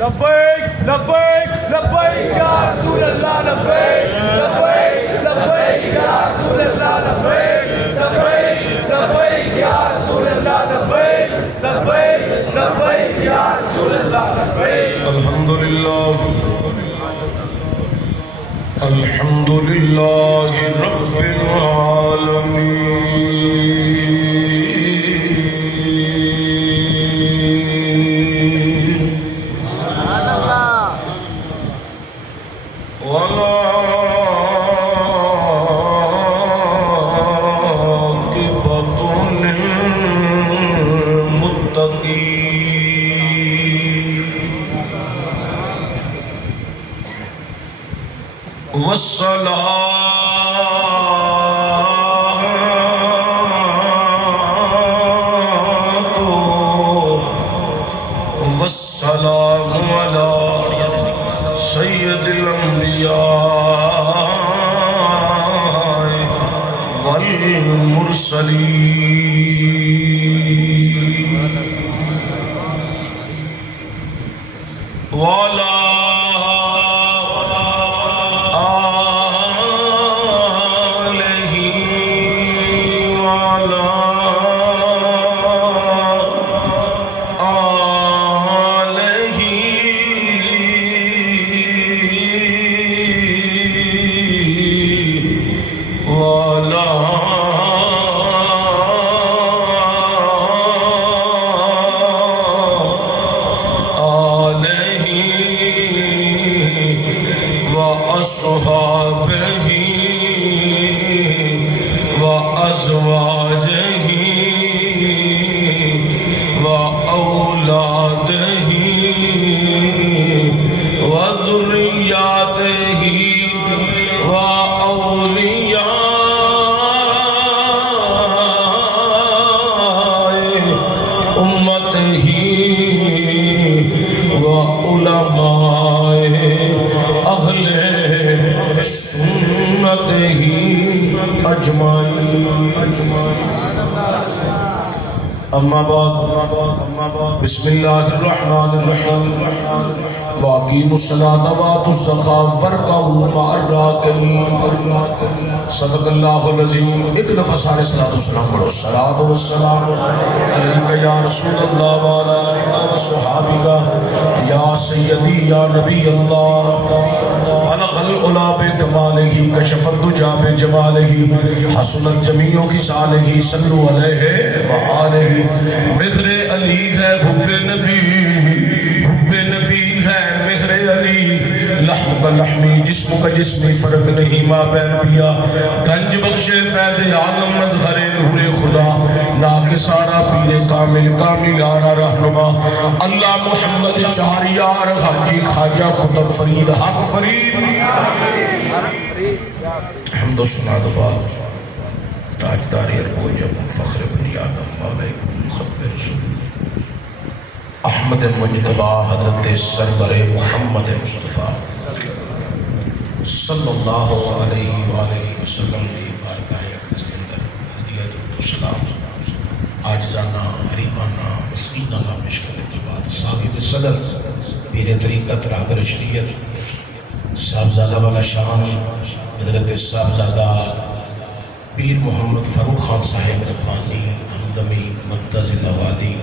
لبیک لبیک لبیک یا رسول اللہ لبیک لبیک لبیک یا رسول اللہ لبیک لبیک لبیک یا رسول اللہ لبیک لبیک لبیک یا رسول اللہ لبیک الحمدللہ الحمدللہ رب العالمین والعاقبۃ للمتقین والصلاة والسلام على سید الانبیاء والمرسلین وعلى وأصحابه وأزواجه وأولاده وذرياته وأولياء أمته وعلماء أهل سنته أجمعين أما بعد بسم الله الرحمن الرحيم وأقيموا الصلاة وآتوا الزكاة واركعوا مع الراكعين صدق الله العظيم ایک دفعہ سارے صلاۃ والسلام پڑھو الصلاۃ والسلام علیک یا رسول اللہ وعلی آلک وصحابک یا سیدی یا نبی اللہ بلغ العلا بکمالہ کشف الدجی بجمالہ حسنت جمیع خصالہ صلوا علیہ وآلہ مہر علی ہے حب نبی ہے مہر علی لحم کا لحمی جسم کا جسمی فرق نہیں ما بین پیا گنج بخش فیض عالم مظہر نور خدا ناک سارا پیر کامل کاملانہ رہنما اللہ محمد چار یار حاجی خواجہ قطب فرید حق فرید حمد و سنا دفاع تاجدار اربوجم فخر بنی آدم مولا خطب رسول احمد مجتبہ حضرت سرور محمد مصطفیٰ صلی اللہ علیہ وآلہ وسلم دی بارگاہ اقدس اندر ہدیت السلام عاجزانہ غریبانہ مسکینانہ پیش کرنے کے بعد صاحب صدر پیر طریقت راہبر شریعت صاحبزادہ والا شان حضرت صاحبزادہ پیر محمد فاروق خان صاحب ربانی ہمدمی مدد والی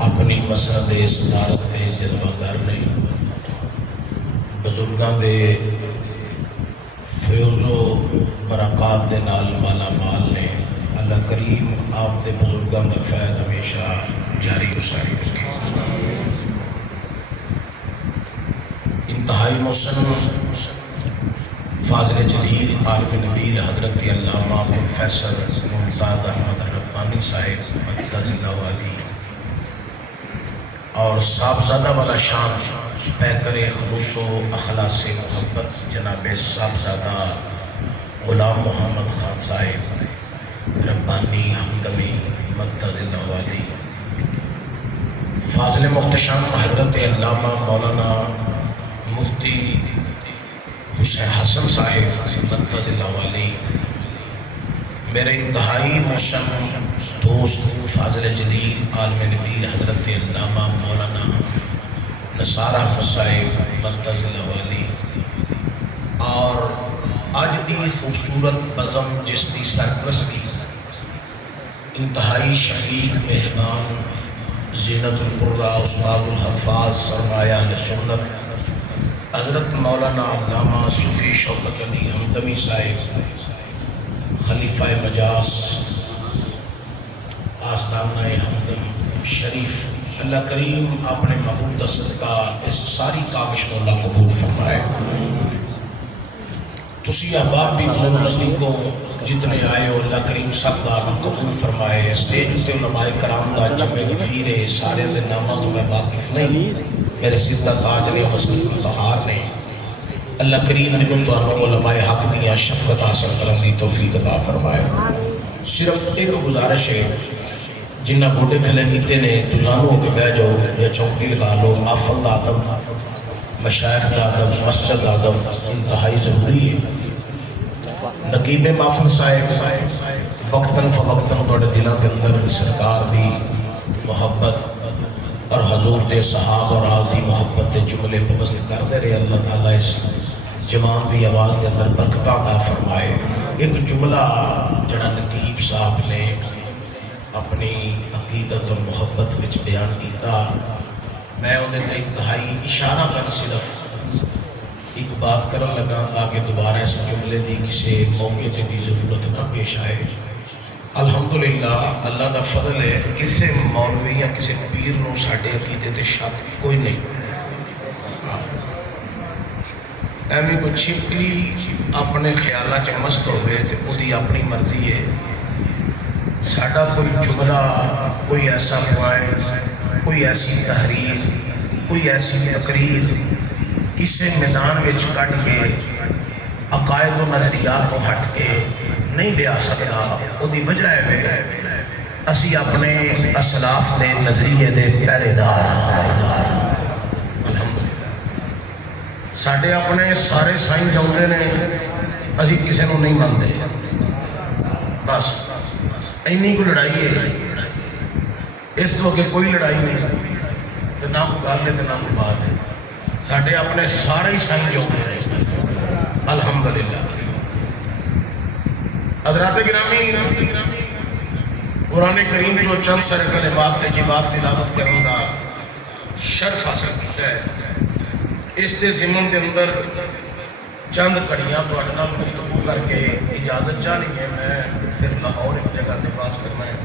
اپنی مسند صدارت جلوہ گر نے بزرگاں دے فیض و برکات دے نال مالا مال نے اللہ کریم آپ دے بزرگاں دا فیض ہمیشہ جاری و ساری رکھے انتہائی محسن فاضل جلیل عالم نبیل حضرت علامہ پروفیسر ممتاز احمد ربانی صاحب مدد والی اور صاحبزادہ والا شان پیکر خلوص و اخلاص محبت جناب صاحبزادہ غلام محمد خان صاحب ربانی ہمدمی مدد والی فاضل محتشم حضرت علامہ مولانا مفتی حسین حسن صاحب مدد والی میرے انتہائی موسم دوست فاضل جلیل عالم نبیل حضرت علامہ مولانا نثار احمد صاحب مرتضی والی اور اج دی خوبصورت بزم جس کی سرپرستی انتہائی شفیق مہمان زینت القرا استاد الحفاظ سرمایہ اہل سنت حضرت مولانا علامہ صوفی شوکت علی ہمدمی صاحب خلیفہ مجاز آستانہ ہمدم شریف، اللہ کریم اپنے محبوب کا صدقہ اس ساری کاوش کو اللہ قبول فرمائے۔ تسی احباب بھی حضور نزدیکوں جتنے آئے ہو اللہ کریم سب دا اللہ قبول فرمائے۔ اسٹیج تے علماء کرام دا جمع غفیر ہے، سارے دے نامہ تو میں واقف نہیں، میرے سدہ تاج نے مسلم بہار نے، اللہ کریم نے تو علماء حق دیا شفقت حاصل کرنے دی توفیق عطا فرمائے۔ صرف ایک گزارش ہے، جنہ گوڑے کھلے کیتے نے تجانو ہو کے بہ جاؤ یا چوکٹی لگا لو، محفل دا ادب، مشائخ دا ادب، مسجد دا ادب انتہائی ضروری ہے۔ نقیب محفل صاحب وقتاً فوقتاً توڑے دلوں کے اندر سرکار دی محبت اور حضور دے صحاب اور آل دی محبت دے جملے پبست کر دے رہے، اللہ تعالیٰ اس جوان دی آواز دے اندر برکتاں عطا فرمائے۔ ایک جملہ جڑا نقیب صاحب نے اپنی عقیدت اور محبت وچ بیان کیتا، میں انہیں تے انتہائی اشارہ کر صرف ایک بات کرن لگا تاکہ دوبارہ اس جملے دی کسی موقع تے بھی ضرورت نہ پیش آئے۔ الحمدللہ اللہ دا فضل ہے، کسی مولوی یا کسی پیر نو ساڈے عقیدے تے شک کوئی نہیں۔ ایویں کوئی چھپکلی اپنے خیالاں چ مست ہوئے تے اودی اپنی مرضی ہے، ساڈا کوئی جملہ، کوئی ایسا پوائنٹ، کوئی ایسی تحریر، کوئی ایسی تقریر کسی میدان وچ کٹ کے عقائد و نظریات کو ہٹ کے نہیں لیا سکتا۔ اودی وجہ ہے اسی اپنے اسلاف دے نظریے دے پہرے دار الحمدللہ۔ ساڈے اپنے سارے سائیں چاہتے نے اسی کسی نو نہیں مانتے، بس اینی کو لڑائی ہے، اس تو کہ کوئی لڑائی نہیں، تو نہ کوئی گل ہے تو نہ کوئی بات ہے۔ ساڈے اپنے سارے ہی سائیں چاہتے ہیں الحمدللہ۔ حضرات گرامی، قرآن کریم جو چند سارے کلمات طیبات تلاوت کرنے کا شرف حاصل کیتا ہے، اس دے ضمن دے اندر چند کڑیاں تواڈے نال گفتگو کر کے اجازت چاہنی ہے، میں پھر لاہور ایک جگہ نواز کرنا ہے۔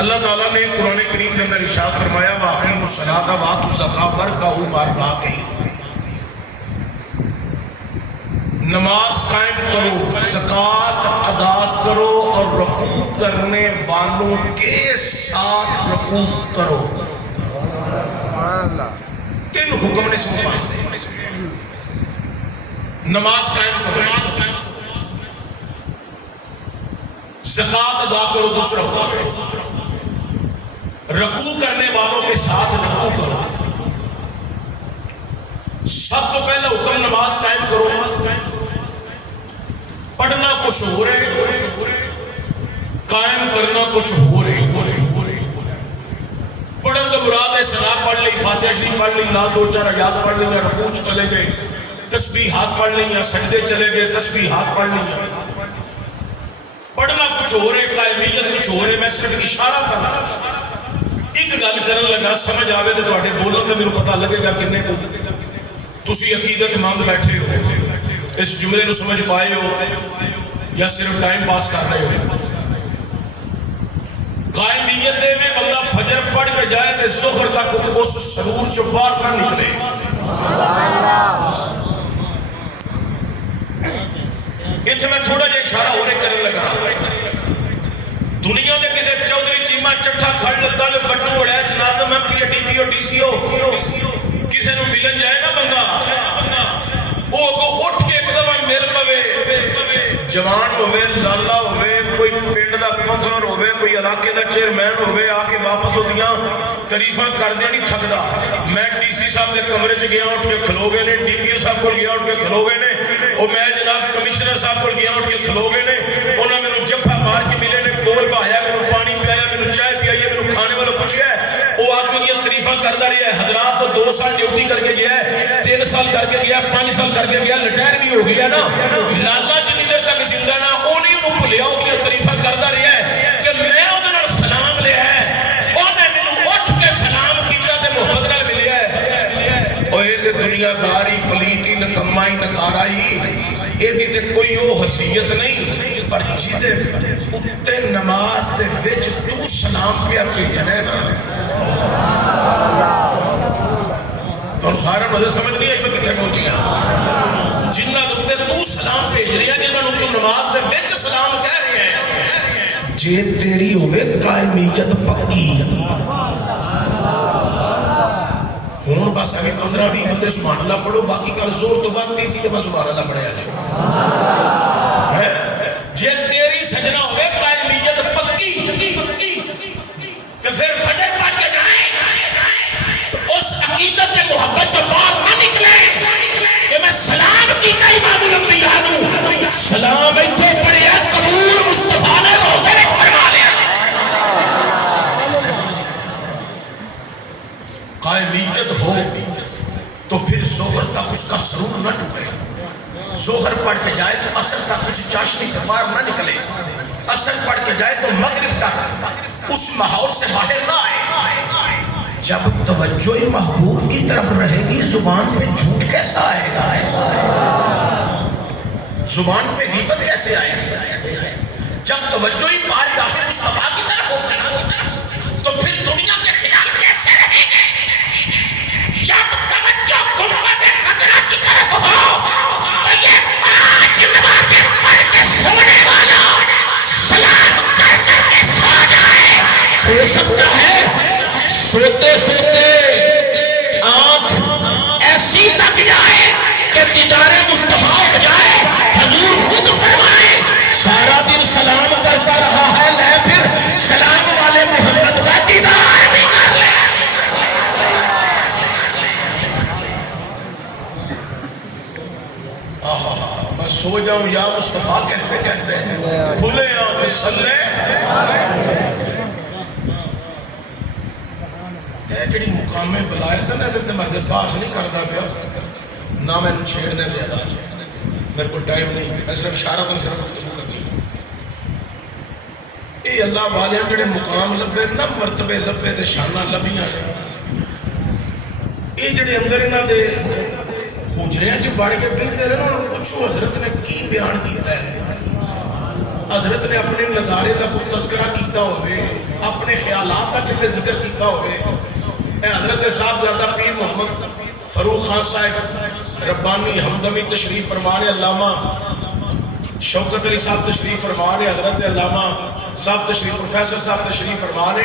اللہ تعالیٰ نے قرآن کریم کے اندر ارشاد فرمایا وَأَقِیمُوا الصَّلَاةَ وَآتُوا الزَّکَاةَ وَارْکَعُوا مَعَ الرَّاکِعِینَ، نماز قائم کرو، زکوٰۃ ادا کرو اور رکوع کرنے والوں کے ساتھ رکوع کرو۔ تین حکم نے سمجھ دے، نماز قائم کرو، زکوٰۃ ادا کرو، دوسرا رکوع کرنے والوں کے ساتھ رکوع کرو۔ سب تو پہلا حکم نماز قائم کرو، پڑھنا کچھ ہو رہے، قائم کرنا کچھ ہو رہے۔ پڑھن تو مراد ہے ثنا پڑھ لی، فاتحہ شریف پڑھ لی، نال دو چار آیات پڑھ لی، یا رکوع چلے گئے، تسبیحات پڑھ لی، یا سجدے چلے گئے، تسبیحات پڑھ لی۔ پڑھنا کچھ ہو رہے، قائمیت کچھ ہو رہے۔ میں صرف اشارہ کرنا، ایک گل کرن لگا سمجھ آوے تو تواڈے بولن تے میرے پتہ لگے گا کنے کو تسی عقیدت مند بیٹھے ہو، اس جملے کو سمجھ پائے ہو یا صرف ٹائم پاس کر رہے ہو۔ قائمیت میں بندہ فجر پڑھ کے جائے تو ظہر تک اس سرور چ باہر نہ نکلے۔ اتنے میں تھوڑا جا اشارہ ہو رہے کرنے لگا، دنیا دے کسے چودھری چیمہ چٹھا کھڑ لگا لے بٹو اڑیچ نادم M P D P O D C O کسے نو ملن جائے نا بندہ او کو اٹھ کے ایک دفعہ مل پوے، جوان ہوئے، لالا ہوئے، کوئی پنڈ دا کونسلر ہوئے، کوئی علاقے دا چیئرمین ہوئے، آ کے واپس ہوندیاں تعریفاں کر دیا نہیں تھکدا۔ میں ڈی سی صاحب دے کمرے چ گیا اٹھ کے کھلو گئے نے، ڈی پی او صاحب کو گیا اٹھ کے کھلو گئے نے، اور میں جناب کمشنر صاحب کو گیا اٹھ کے کھلو گئے نے، انہاں مینوں 2 سال ڈیوٹی کر کے گیا ہے 3 سال کر کے گیا 5 سال کر کے گیا لٹائر بھی ہو گیا نا لالا جنی دیر تک زندہ نا وہ نہیں انہوں بھولیا وہ تعریفہ کرتا رہا ہے کہ میں وہ سلام لیا ہے انہیں مینوں اٹھ کے سلام کیا تے محبت نال ملیا ہے اوے تے دنیا داری پلیتی نکمائی نکارائی یہ تے کوئی وہ حیثیت نہیں پر جیدے اتے نماز دے وچ تو سلام پہ بھیجنے نا تو سارا مزے سمجھ نہیں آئی میں کتنے پہنچی ہوں جنہ دے تو سلام بھیج رہی ہے جنہوں تو نماز دے وچ سلام کہہ رہے ہیں جے تیری ہوئے قائمیت پکی ہون بس اگر 15-20 بندے سبحان اللہ پڑھو باقی کل زور تو بات 33 دفعہ سبحان اللہ پڑھے آجائے جے تیری سجنہ ہوئے قائمیت پکی کہ پھر فجر پڑھ کے جائیں تو اس عقیدت کے محبت سے باہر نہ نکلیں کہ میں سلام کی کئی امام الانبیاء دوں سلام ایتھے پڑھے قبول مصطفیٰ نے روزے نے فرما لیا قائمیت ہو تو پھر ظہر تک اس کا سرور نہ ٹوٹے ظہر پڑھ کے جائے تو عصر تک اس چاشنی سے باہر نہ نکلے عصر پڑھ کے جائے تو مغرب تک اس ماحول سے باہر نہ آئے جب توجہ محبوب کی طرف رہے گی زبان پہ جھوٹ کیسا آئے گا زبان پہ غیبت کیسے آئے گا جب توجہ ہی بارگاہ مصطفیٰ کی طرف ہوگی تو پھر دنیا کے خیال کیسے رہیں گے جب توجہ گنبد خضرا کی طرف ہو تو یہ 5 نمازیں پڑھ کے سونے والا سلام کر کر کے سو جائے ہو سکتا ہے سوتے سوتے آنکھ ایسی تک جائے کہ دیدار مصطفیٰ ہو جائے حضور خود فرمائے سارا دن سلام کرتا رہا ہے لے پھر سلام والے محمد کا دیدار بھی کر لے میں سو جاؤں یا مصطفیٰ کہتے کہتے کھلے آنکھ سلے یہ جڑی مقام ولایت ہے نا تے میں دے پاس نہیں کرتا پیا نہ میں چھیڑنے زیادہ میرے کو ٹائم نہیں میں صرف اشارہ کو صرف گفتگو کرنی اے اللہ والے جڑے مقام لبے نہ مرتبے لبے تے شاناں لبیاں اے جڑے اندر انہاں دے حجریاں چ بڑھ کے بیٹھے رہے نا پوچھو حضرت نے کی بیان کیتا ہے حضرت نے اپنے نظارے کا کوئی تذکرہ کیتا ہوئے اپنے خیالات کا کتنے ذکر کیتا ہوئے اے حضرت صاحب زیادہ پیر محمد فروخ خان صاحب ربانی ہمدمی تشریف فرمانے علامہ شوکت علی صاحب تشریف فرمانے حضرت علامہ صاحب تشریف پروفیسر صاحب تشریف فرمانے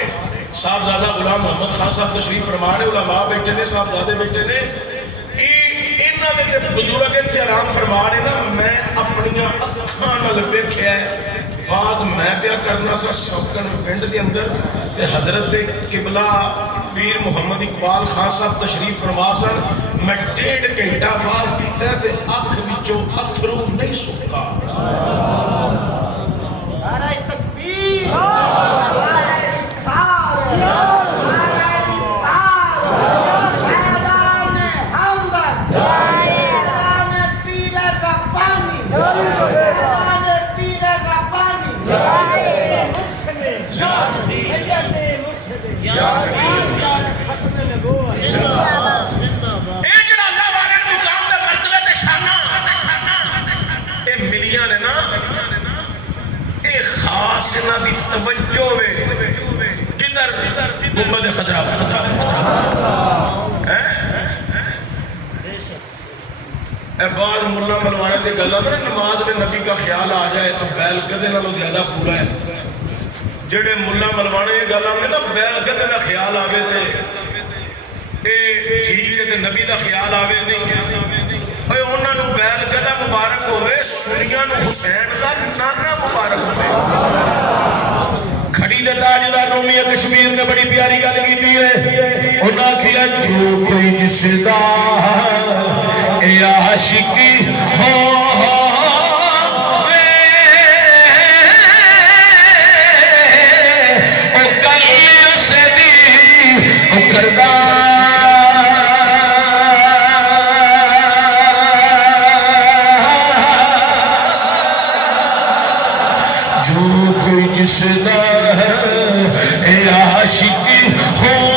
صاحب زیادہ غلام محمد خان صاحب تشریف فرمانے علماء بیٹھے نے صاحب زیادہ بیٹھے نے بزرگ اتھے آرام فرما رہے نا میں اپنی اکھاں نال ویکھیا ہے واز میں پیا کرنا سا سوکن پنڈ دے اندر تے حضرت قبلہ پیر محمد اقبال خان صاحب تشریف فرما سن میں 1.5 گھنٹہ واز کیتا ہے تے اکھ وچوں اتھرو نہیں سکا نعرہ تکبیر نعرہ رسالت توجہ جدھر گنبد خضرا بعض ملا ملوانے کی گل آتا ہے نماز میں نبی کا خیال آ جائے تو بیل گدے نالوں زیادہ پورا ہے جڑے ملا ملوانے کی گل آتے نا بیل گدے کا خیال آوے تے اے ٹھیک ہے تے نبی کا خیال آوے نہیں اے انہاں نو بیل گدا مبارک ہوئے سنیاں نو حسین دا نانا مبارک ہوئے کھڑی دے تاجدار رومی کشمیر نے بڑی پیاری گل کیتی ہے انہاں کیا جو کوئی جس دا اے عاشقی ہو او کل اسے دی او کردار جو کوئی جس دا اے عاشق ہو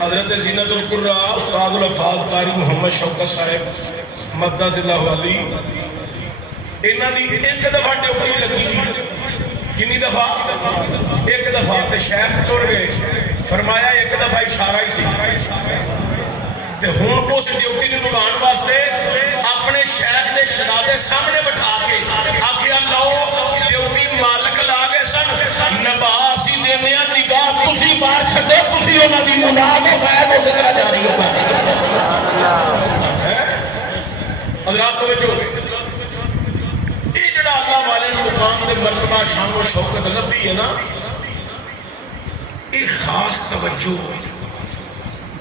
حضرت زینت القرآ استاد الحفاظ قاری محمد شوکت صاحب مدد اللہ علی انہاں دی ایک دفعہ ڈیوٹی لگی کنی دفعہ ایک دفعہ تے شیخ ٹر گئے فرمایا ایک دفعہ اشارہ ہی سی تے ہن اس ڈیوٹی نوں نبھان واسطے اپنے شیخ دے شہزادے سامنے بٹھا کے آکھیا لو ڈیوٹی مالک لا گئے سن نبھا سی دینے نگاہ تسی بار چھڈو تسی انہاں دی مناد فائد ہو سکتا جاری ہو حضرات توجہ یہ جڑا اللہ والے مقام دے مرتبہ شان و شوکت لبھی ہے نا ایک خاص توجہ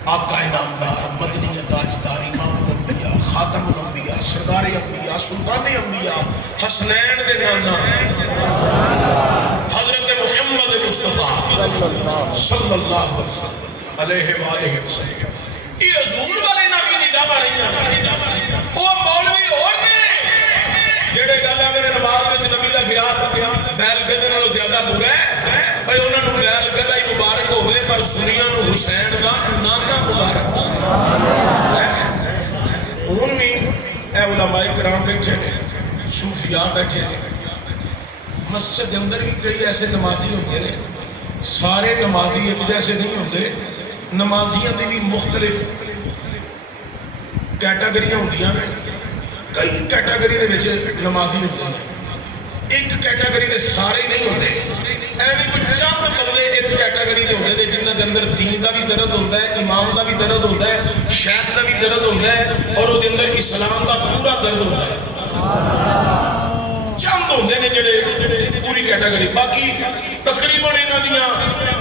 آقا انعامدار مدنی تاجدار امام الانبیاء خاتم الانبیاء سردار انبیاء سلطان انبیاء حسنین دے نانا حضرت محمد مصطفیٰ صلی اللہ علیہ وآلہ وسلم یہ حضور والے نبی نگاہ رہی ہیں وہ مولوی اور نے جڑے گل میرے نماز وچ نبی دا خلاف بیل گدے نالوں زیادہ برا ہے اور انہاں نوں بیل گدا ہی مبارک ہوئے پر سنیاں نوں حسین دا نانا مبارک ہن بھی اے علماء کرام بیٹھے نے صوفیاء بیٹھے ہیں مسجد کے اندر بھی کئی ایسے نمازی ہوتے ہیں سارے نمازی ایک جیسے نہیں ہوتے نمازیاں دی بھی مختلف کیٹاگریاں ہوندیاں ہیں کئی کیٹاگری دے وچ نمازی ہوتے ہیں ایک کیٹاگری دے سارے نہیں ہوتے ایویں کوئی چند بندے ایک کیٹاگری دے ہوندے نے جنہاں دے اندر دین دا بھی درد ہوندا ہے امام دا بھی درد ہوندا ہے شیخ دا بھی درد ہوندا ہے اور او دے اندر اسلام دا پورا درد ہوندا ہے چند ہوندے نے جڑے پوری کیٹاگری باقی تقریباً انہاں دیاں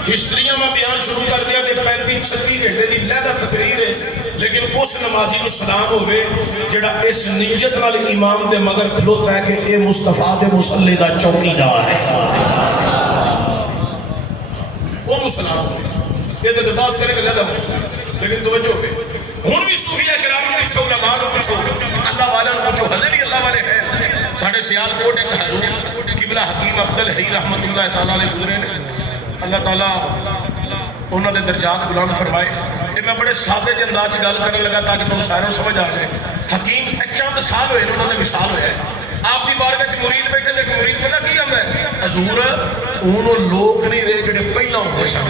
ہسٹریاں میں بیان شروع کر دیا تے 35-36 گھنٹے دی لہدہ تقریر ہے لیکن اس نمازی کو سلام ہوئے جڑا اس نیت نال امام دے مگر کھلوتا ہے کہ اے مصطفیٰ دے مصلی دا چوکی دار ہے وہ مسلام ہوئے یہ تے باس کرے گا لہدہ لیکن توجہ ہوئے ہن بھی صوفیہ کرام نے پوچھو علماء کو پوچھو اللہ والے کو پوچھو حضرت بھی اللہ والے ہیں ساڑھے سیال کوٹ ایک حضور قبلہ حکیم عبدالحی رحمت اللہ تعالیٰ علیہ گزرے نے اللہ تعالیٰ انہوں نے درجات بلند فرمائے یہ میں بڑے سادے انداز گل کرنے لگا تاکہ تم سارے سمجھ آ جائے حکیم چند سال ہوئے انہوں نے مثال ہوئے آپ کی بارگاہ وچ مرید بیٹھے تھے کہ مرید پتہ کی آندا ہے حضور انہوں لوگ نہیں رہے جڑے پہلا ہوندے سن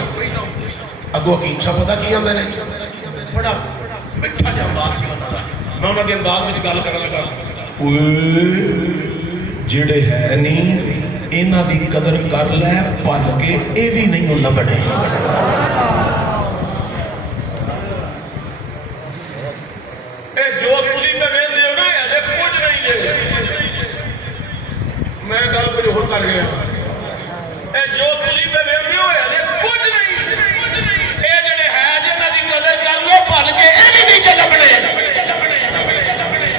اگو حکیم صاحب پتہ کی آندا ہے بڑا میٹھا جہا انداز سی انہاں دا میں انہاں دے انداز وچ گل کرنے لگا جڑے ہے نہیں انہاں دی قدر کر لے پل کے اے بھی نہیں لبنے اے جو تسی پہ ویندے ہو نا اے کچھ نہیں جے میں گل کچھ ہور کر گیا اے جو تسی پہ ویندے ہو اے کچھ نہیں اے جڑے ہے جنہاں دی قدر کر لو پل کے اے بھی نہیں لبنے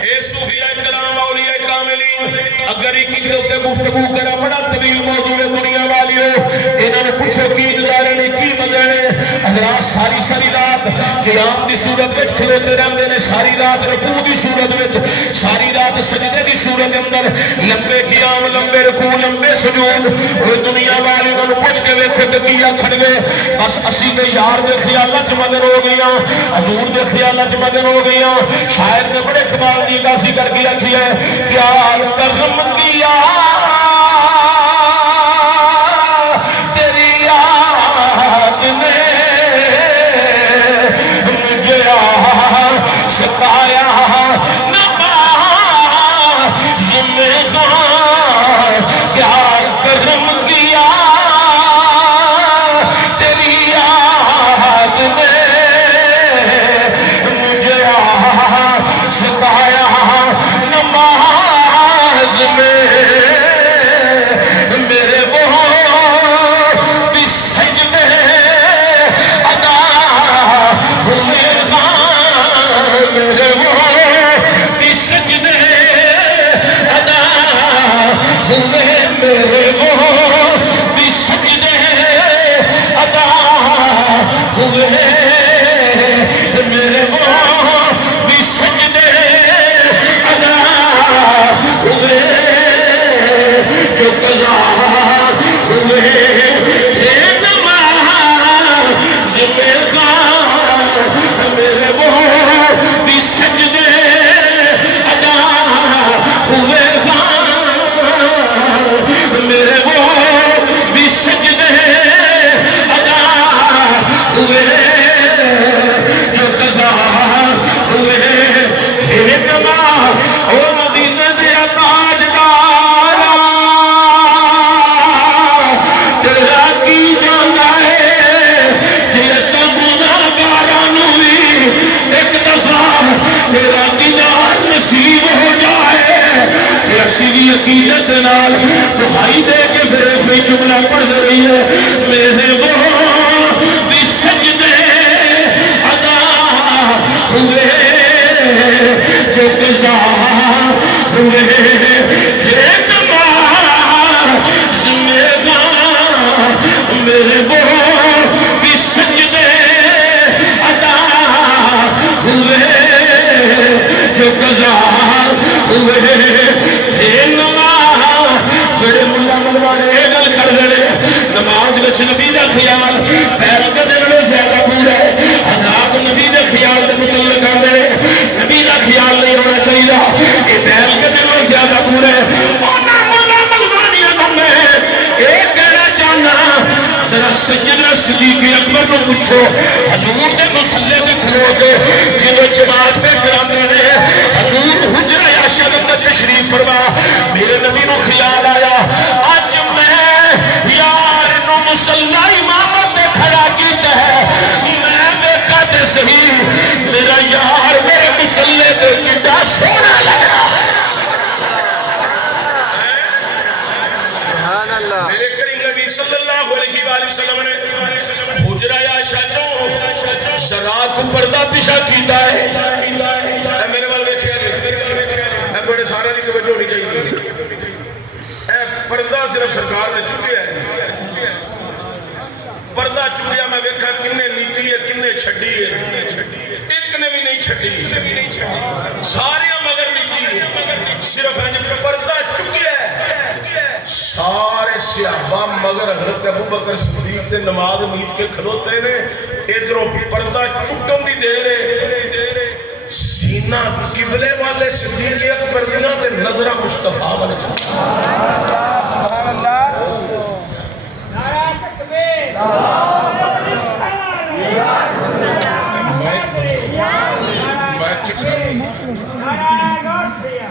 اے صوفیاء کرام اولیاء کاملین اگر ایک دے اوتے گفتگو کرا بڑا طویل موضوع ہے دنیا والیو انہاں نے پوچھو کی نظارے نے کی مزے نے حضرات ساری رات قیام دی صورت وچ کھلوتے رہندے نے ساری رات، رکوع دی صورت وچ ساری رات، سجدے دی صورت اندر لمبے قیام، لمبے رکوع، لمبے سجود۔ اوہ دنیا والی نوں پوچھ کے ویکھو تے کی آکھن گے؟ بس اسی تے یار دے خیالاں چ مگن ہو گئیاں، حضور دے خیالاں چ مگن ہو گئیاں۔ شاعر نے بڑے کمال دی عکاسی کر کے آکھی ہے، کیا کرم کیا تیری یاد نے مجھے ستایا نماز میں غار، کیا کرم کیا تیری یاد نے مجھے ستایا نماز میں، میرے وہ بھی سجدے ادا ہوئے میرے وہ بھی سجدے ادا ہوئے، میرے وہ بھی سجدے ادا ہوئے، میرے وہ بھی سجدے ادا ہوئے، جو قضا ہوئے تھے نماز میں غار، میرے وہ بھی سجدے ادا ہوئے میرے وہ بھی سجدے ادا ہوئے، جو قضا ہوئے تھے نماز۔ او مدینے دے تاجدارا تیرا کی جانا ہے جی اساں گناہگاراں نوں وی ایک دفعہ تیرا دیدار نصیب ہو جائے کہ اسی بھی عقیدت نال دہائی دے کے پھر کوئی جملہ پڑھ رہی ہے، میرے وہ بھی سجدے ادا ہوئے، جو قضا ہوئے تھے نماز میں غار، میرے وہ بھی سجدے ادا ہوئے، جو قضا ہوئے تھے نماز۔ جڑے ملا ملوانے یہ گل کر رہے نماز وچ نبی دا خیال پیر کدے نالوں زیادہ پورا ہے، حضرات نبی دے خیال دے متعلق آندے نبی دا خیال نہیں ہونا چاہیے، یہ پیر کدے نالوں زیادہ پورا ہے۔ انہاں ملا ملوانیاں نوں میں یہ کہنا چاہنا، ذرا سیدنا صدیق اکبر نوں پوچھو حضور دے مصلی تے کھلو کے جدوں جماعت پہ کراندے نے حضور حجرہ عائشہ اندر تشریف فرما، میرے نبی نو خیال آیا اج میں یار نو مصلی امامت تے کھڑا کیتا ہے، میں ویکھا تے صحیح میرا یار میرے مصلی تے کیتا سونا لگنا۔ میرے کریم نبی صلی اللہ علیہ وآلہ وسلم نے حجرہ عائشہ چوں ذرا کو پردہ پیشہ کیتا ہے، میرے وال ویکھیا جی، بڑے سارا دی توجہ ہونی چاہیے، اے پردہ صرف سرکار نے چکیا ہے، پردہ چکیا میں ویکھا کنے نیتی ہے کنے چھڈی ہے، ایک نے بھی نہیں چھڈی، سارے مگر نیتی ہے، صرف پردہ چکیا ہے۔ سارے صحابہ مگر حضرت ابو بکر صدیق تے نماز امید کے کھلوتے نے، ادھروں پردہ چکن دی دے رہے، سینہ قبلے والے صدیق اکبر دیاں تے نظرہ مصطفیٰ والے جاتے۔ سبحان اللہ، نعرہ تکبیر، میں چکر نہیں نعرہ غوثیہ،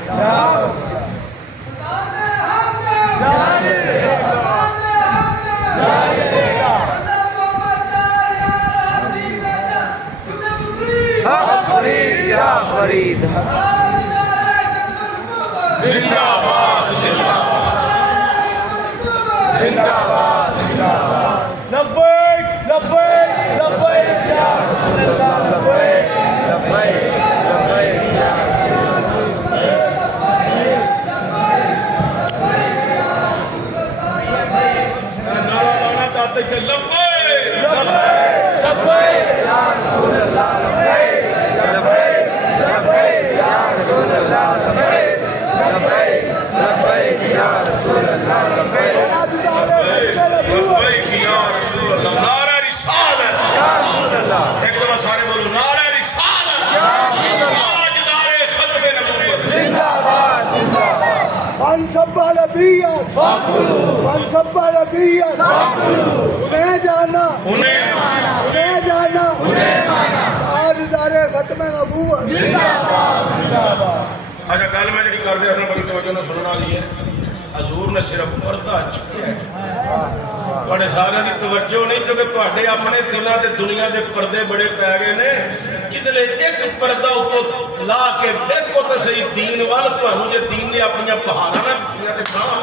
فرید زندہ باد زندہ باد لبیک لبیک لبیک یا رسول اللہ، لبیک لبیک لبیک یا رسول نعرہ لانا چاہتے کہ لبیک لبیک لبیک یا رسول اللہ۔ لبیک یا رسول اللہ نعرہ رسالت ایک دفعہ سارے بولو نعرہ رسالت تاجدار ختم نبوت من سب نبیا من سب نبیا انہیں جانا انہیں تاجدار ختم نبوت اچھا گل میں جڑی کر رہے اپنا بڑی توجہ نہ سننا لی ہے حضور نے صرف پردہ چکیا ہے تھوڑے سارے دی توجہ نہیں چونکہ تھوڑے اپنے دلوں تے دنیا دے پردے بڑے پی گئے نے کدھر ایک پردہ اتو لا کے دیکھو تے صحیح دین وال تھانوں جے دین نے اپنی پہاڑاں نہ دنیا تے کہاں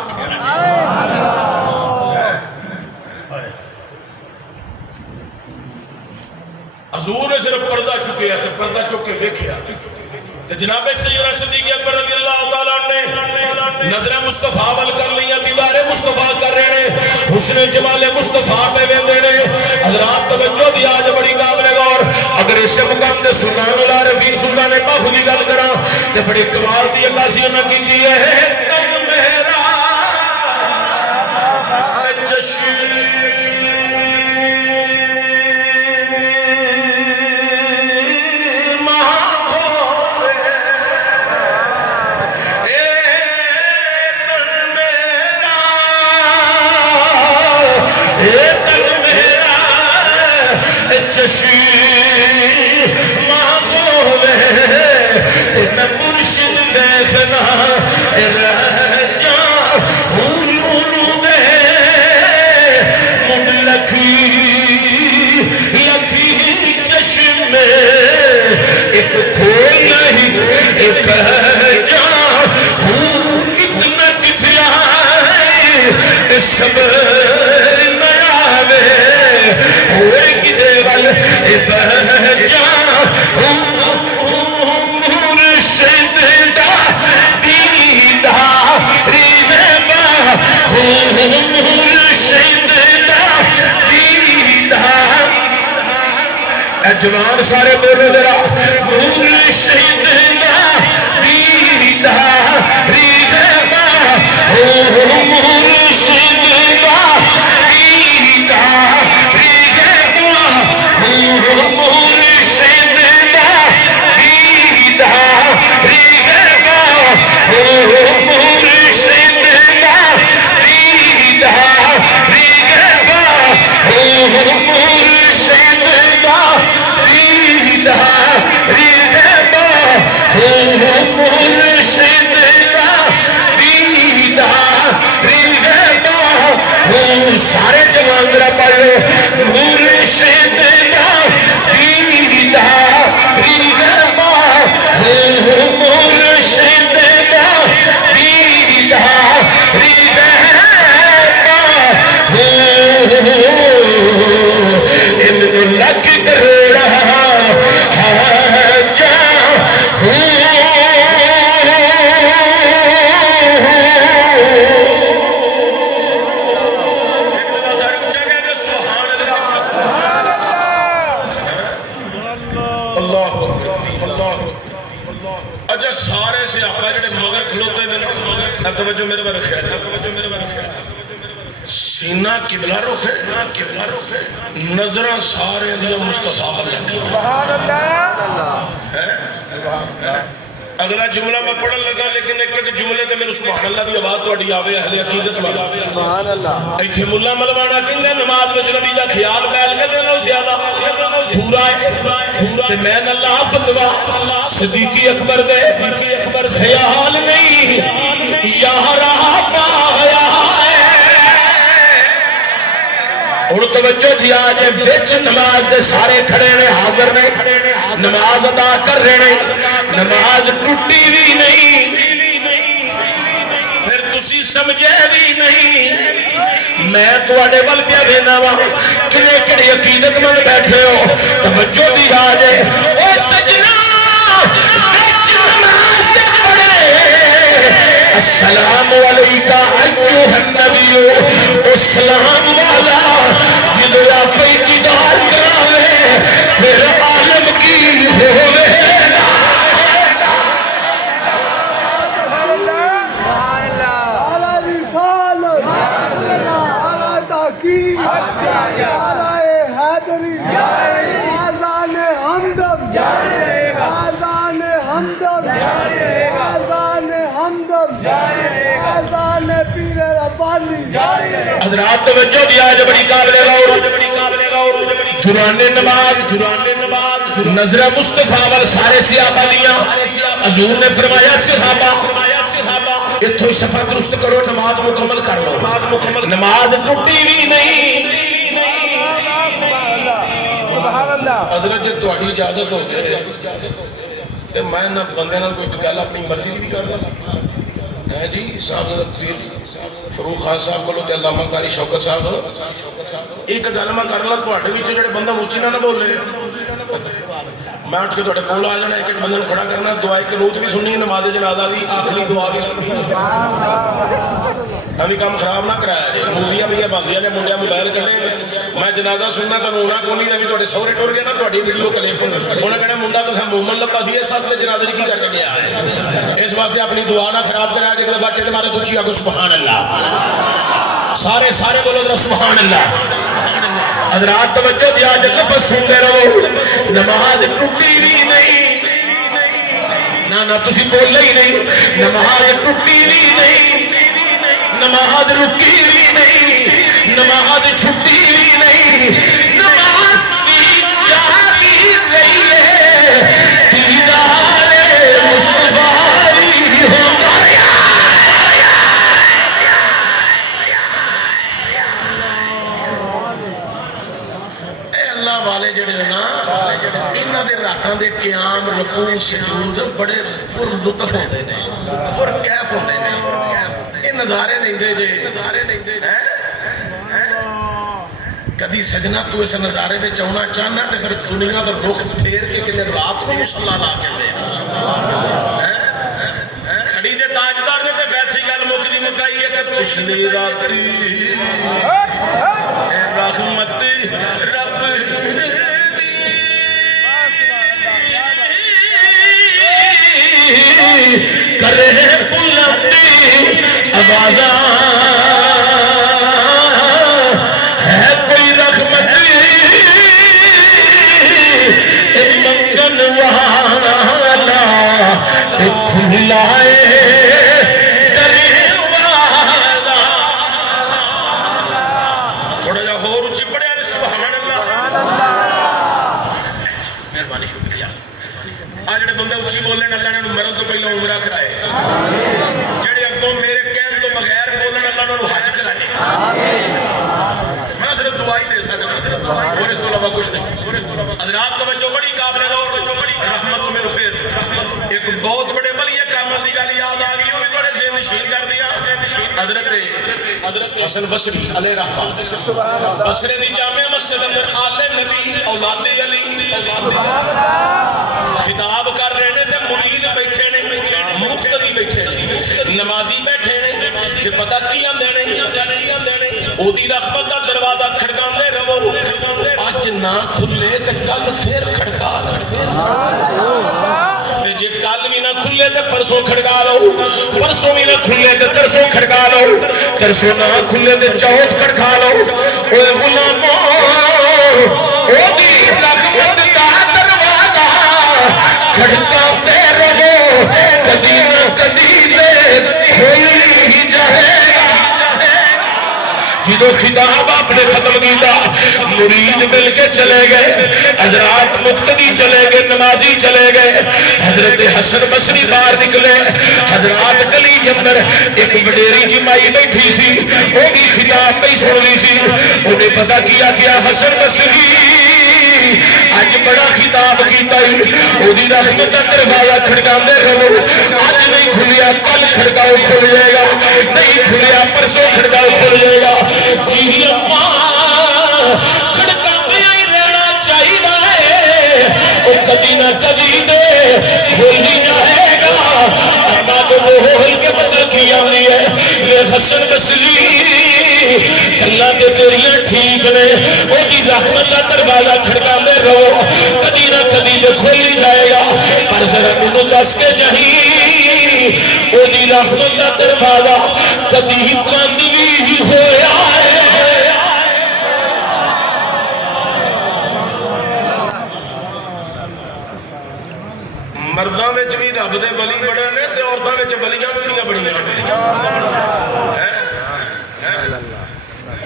حضور نے صرف پردہ چکیا تے پردہ چک کے دیکھیا تے جناب سیدنا صدیق اکبر رضی اللہ تعالیٰ نے نظر مصطفیٰ ول کر لیا دیدار مصطفیٰ کر رہے ہیں حسن جمال مصطفیٰ پہ ویندے نے حضرات توجہ دی آج بڑی قابل غور اگر اس مقام دے سلطان العارفین سلطان باہو دی گل کراں تے بڑی کمال دی عکاسی انہاں کیتی ہے تن میرا چشم میں مرشد دیکھنا رجا ہوں لولو دے مڈ لکھی چشم میں ایک کھول نہیں ایک جا ہوں اتنا کتیا سب اور کدے وال جا مرشد دا دیداری زیبا مرشد دا دیدار جوان سارے بولو ذرا مرشد دا دیداری زیبا مرشد دا دیداری سارے جوان میرا پڑھ لو مرشد دا دیداری زیبا مرشد دا دیداری زیبا ابن لک کروڑا جا اچھا سارے سیاپا جڑے مگر کھلوتے نے توجہ میرے بار رکھا سینہ قبلہ رخ ہے نظرہ سارے دیا مصطفیٰ لگی اگلا جملہ میں پڑھن لگا لیکن ایک جملے تے میرے سبحان اللہ دی آواز توڑی آوے اہل عقیدت والا سبحان اللہ ایتھے ملا ملوانا کہندے نماز وچ نبی دا خیال بیل کے دینا زیادہ پورا ہے تے میں اللہ فتوا صدیق اکبر دے خیال نہیں یارا پایا اور توجہ جی آج وچ نماز دے سارے کھڑے نے حاضر نے نماز ادا کر رہے نے نماز ٹوٹی بھی نہیں پھر تسی سمجھے بھی نہیں میں تواڈے ول پیا وینا وا کڑے کڑے عقیدت مند بیٹھے ہو توجہ دی آج او سجنا وچ نماز دے پڑھے السلام علیکہ ایھا النبی او سلام والا جدو آپ دیدار کراوے پھر عالم کی ہووے حضرات توجہ دیا جو بڑی قابل غور دوران نماز نظر مصطفیٰ وال سارے صحابہ دیا حضور نے فرمایا صحابہ اتھو صفحہ درست کرو نماز مکمل کر لو نماز ٹوٹی بھی نہیں حضرت جب تہاڈی اجازت ہو گئے تے میں نہ بندے نال کوئی گل اپنی مرضی دی کر رہا ہے جی صاحب تفسیر فروخ خان صاحب کو تے علامہ قاری شوکت صاحب ایک گل میں کر لا تہاڈے وچ جڑے بندہ اونچی نہ بولے میں اٹھ کے تہاڈے کول آ جانا ایک بندے نوں کھڑا کرنا دعا قنوت بھی سننی نماز جنازہ دی آخری دعا بھی سننی ابھی کام خراب نہ کرایا جی موویاں بھی بندیاں نے منڈیا موبائل کڈے میں جنازہ سننا تو رونا کونی دا بھی تہاڈے سہرے ٹر گئے نا تہاڈی ویڈیو کلپ انہاں کہنا منڈا تو مومن لبا سی اس اصل جنازے کی کر کے گیا ہے اس واسطے اپنی دعا نہ خراب کرا کہ اگلا بٹے مارے دوچی آگو سبحان اللہ سارے بولو ذرا سبحان اللہ حضرات توجہ دیا جو لفظ سنتے رہو نماز ٹوٹی بھی نہیں نہ تسی بولے ہی نہیں نماز ٹوٹی بھی نہیں نماز رکی بھی نہیں نماز چھٹی بھی نہیں نماز بھی جاری رہی ہے دیدار مصطفیٰ بھی ہوگا والے جڑے نا انہاں دے راتاں دے قیام رکوع سجود بڑے پر لطف ہوندے نے پر کیف ہوندے نے اے نظارے لیندے جے کدی سجنا تو اس نظارے وچ آਉਣਾ چاہنا تے پھر دنیا دا رخ پھیر کے کدے رات نوں مصلی لا چلے کھڑی دے تاجدار نے تے ویسی گل مکدی مکائی ہے تے پچھلی راتی اے رحمت رب کرے بلندی آوازاں ہے کوئی رحمت منگن والا کھلائے دروازہ تھوڑا جا اور اونچی پڑھیا سبحان اللہ مہربانی شکریہ آج جڑے بندے اچھی بولنے اللہ نے مرن تو پہلے عمرہ کرائے جڑے اگوں میرے کہن تو بغیر بولنے اللہ نے حج کرائے میں صرف دعائی دے سکتا اور اس کو علاوہ کچھ نہیں حضرات توجہ بڑی قابل غور رحمت میں پھر ایک بہت بڑے ولی کامل دی گل یاد آ گئی وہ بھی تھوڑے سے نشین کر دیا حضرت حسن بصری علیہ رحمہ بصرے دی جامع مسجد اندر آل نبی اولاد علی خطاب کر رہے ہیں تے مرید بیٹھے نے مقتدی بیٹھے نے نمازی بیٹھے نے تے پتہ کی آندے نے او دی رحمت دا دروازہ کھڑکاندے رہو اج نہ کھلے تے کل پھر کھڑکا لو تے جے کل بھی نہ کھلے تے پرسوں کھڑکا لو پرسوں بھی نہ کھلے تے ترسوں کھڑکا لو ترسوں نہ کھلے تے چوتھ کھڑکا لو اے غلامو او دی رحمت دا دروازہ کھڑکاندے رہو کبھی نہ کبھی کھل ہی جائے جدو خطاب آپ نے ختم کیتا مرید مل کے چلے گئے حضرات مقتدی چلے گئے نمازی چلے گئے حضرت حسن بصری باہر نکلے حضرات گلی کے اندر ایک وڈیری جی مائی بیٹھی سی وہ بھی خطاب پہ سن لی سی انہیں پتہ کیا حسن بصری آج بڑا خطاب کیتا ہی اودی رحمت دا دروازہ کھڑکاندے رہو آج نہیں کھلیا کل کھڑکاؤ کھل جائے گا نہیں کھلیا پرسوں کھڑکاؤ کھل جائے گا جی اپا کھڑکاندے ہی رہنا چاہیے او کبھی نہ کبھی دے کھل ہی جائے گا اما جو بول کے پتہ کی آندی ہے یہ حسن بصری اللہ کے تیریاں ٹھیک نے او دی رحمت دا دروازہ کھڑکاندے رہو کبھی نہ کبھی تو کھل ہی جائے گا پر ذرا مینوں دس کے جہی او دی رحمت دا دروازہ کبھی بند بھی ہویا ہے مرداں وچ بھی رب دے ولی بڑے نے تے عورتاں وچ ولیاں بھی بڑیاں نے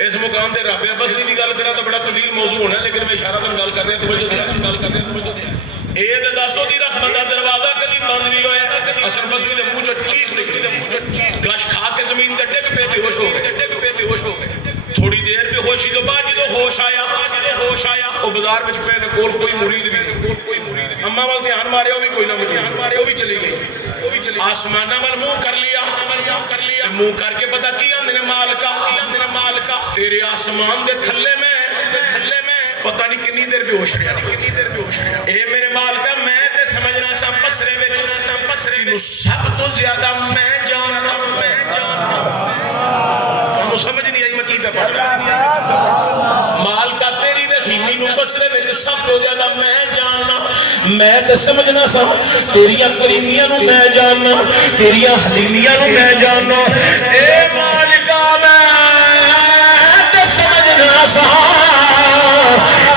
اس مقام دے رابعہ بصری دی گل کرنا تو بڑا طویل موضوع ہونا ہے، لیکن میں اشارہ تن گل کر رہا توجہ دے اے تے دسو دی رحمت دا دروازہ کدی بند نہیں ہویا، حسن بصری دے منہ چوں چیخ نکلی، گش کھا کے زمین تے ڈگ پے بے ہوش ہو گئے، تھوڑی دیر بے ہوشی تو بعد جدو ہوش آیا وہ بازار وچ پے نے کول کوئی مرید بھی نہیں، اما وال دھیان ماریا وہ بھی کوئی نہ مجھے وہ بھی چلی گئی، آسمانہ وال منہ کر لیا، منہ کر کے پتہ کی آندے نے مالکا تیرے آسمان دے تھلے میں پتہ نہیں کنی دیر بے ہوش رہا، اے میرے مالکا میں تے سمجھنا سا بصرے وچ تینوں سب تو زیادہ میں جاننا تانوں سمجھ نہیں آئی میں کی پہ پڑھ رہا، مالکا تیری رحیمی نو بصرے وچ سب تو زیادہ میں جاننا، میں تے سمجھنا سا تیریاں کریمیاں نو میں جاننا، تیریاں حلیمیاں نو میں جاننا، اے مالکا میں تے سمجھنا سا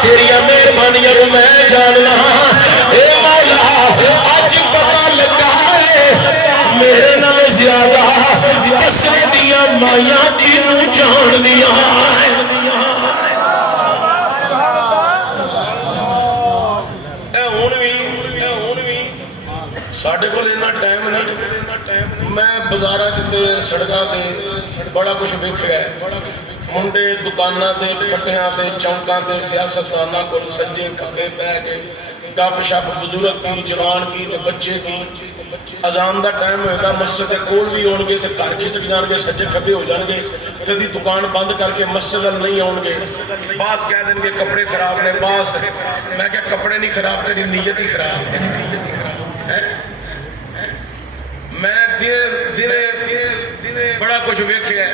تیریاں مہربانیاں نو میں جاننا، اے مولا اج پتہ لگا ہے میرے نال زیادہ بصرے دیاں مائیاں تینوں جان دیاں، ساڑھے کو لینا ٹائم نہیں، میں بزارہ کتے سڑکاں دے بڑا کچھ ویکھیا ہے، منڈے دکاناں دے پھٹیاں دے چونکاں دے سیاستداناں کو سجے کھبے پہ کے گپ شپ بزرگ کی جوان کی تے بچے کی، اذان دا ٹائم ہوئے گا مسجد کول بھی ہون گے تے گھر کھسک جان گے سجے کھبے ہو جان گے، کدی دکان بند کر کے مسجد نہیں آن گے، بعض کہہ دیں گے کپڑے خراب نے، بعض میں کہ کپڑے نہیں خراب تیری نیت ہی خراب ہے، میں دنے بڑا کچھ ویکھیا ہے،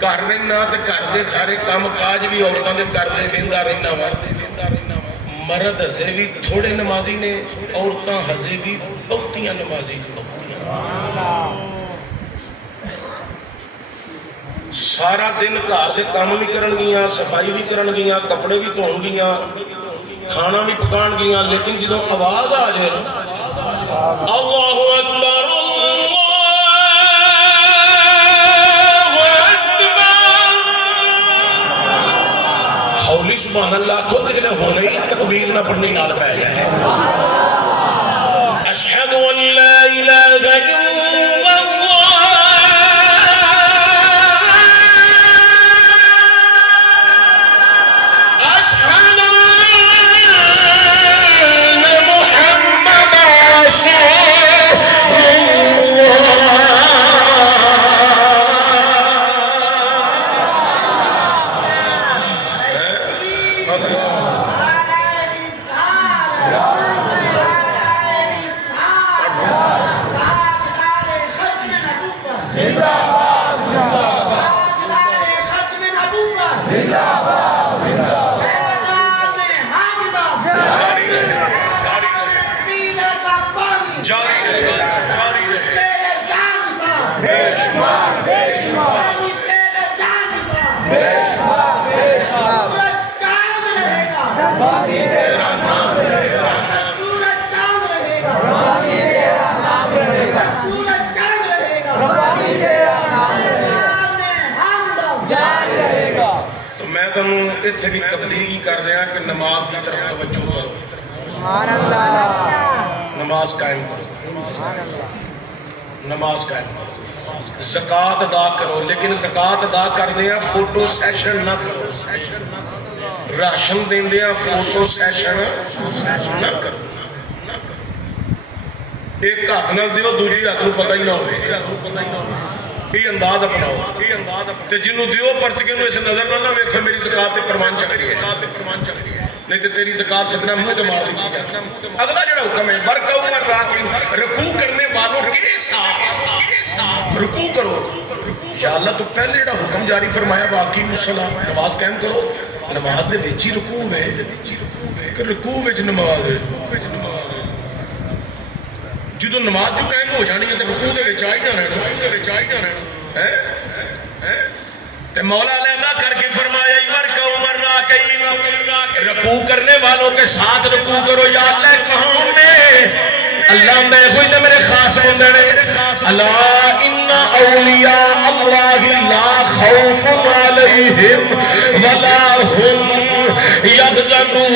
گھر رہنا تے گھر دے سارے کام کاج بھی عورتاں دے کردے ویندا رہنا وا، مرد ہزے بھی تھوڑے نمازی نے، عورتاں ہزے بھی بہتیاں نمازی، سارا دن گھر دے کام بھی کرن گیاں، صفائی بھی کرن گیاں، کپڑے بھی دھون گیاں، کھانا بھی پکان گیاں، لیکن جدوں آواز آ جائے اللہ اکبر ہولی سبحان اللہ خود کے لئے ہونے ہی تکبیر نہ پڑھنے نال پہ جائے، اشہد ان لا الہ الا اللہ، اشہد ان محمد رسول اتھے بھی تبلیغ کر رہے ہیں کہ نماز کی طرف توجہ کرو، نماز قائم کرو، نماز قائم کرو، زکاة ادا کرو، لیکن زکاة ادا کر دیا فوٹو سیشن نہ کرو، راشن دین دیا فوٹو سیشن نہ کرو، ایک ہاتھ نہ دیو دوجی ہاتھ نو پتہ ہی نہ ہوئے، یہ انداز اپناؤ، تے جنہوں دیو پرت کے انہوں اسے نظر نہ ویکھو میری زکاة تے پرمان چڑھ رہی ہے، نہیں تے تیری زکاة سکنا منہ تے مار دیتی ہے۔ اگلا جڑا حکم ہے برکعوا مع الراکعین، رکوع کرنے والوں کے ساتھ رکوع کرو، یا اللہ تو پہلے جڑا حکم جاری فرمایا واقعی الصلاۃ، نماز قائم کرو، نماز دے وچ ہی رکوع ہے کہ رکوع وچ نماز ہے، جدو نماز جو قائم ہو جانی ہے تو رکوع دے وچ آئی جانا ہے، تے مولا علیحدہ کر کے فرمایا ورکعوا مع الراکعین، رکوع کرنے والوں کے ساتھ رکوع کرو، یا اللہ کہوں میں اللہ میں ہوئی تے میرے خاص بندے نے، اللہ ان اولیاء اللہ لا علیہم ولا هم يحزنون.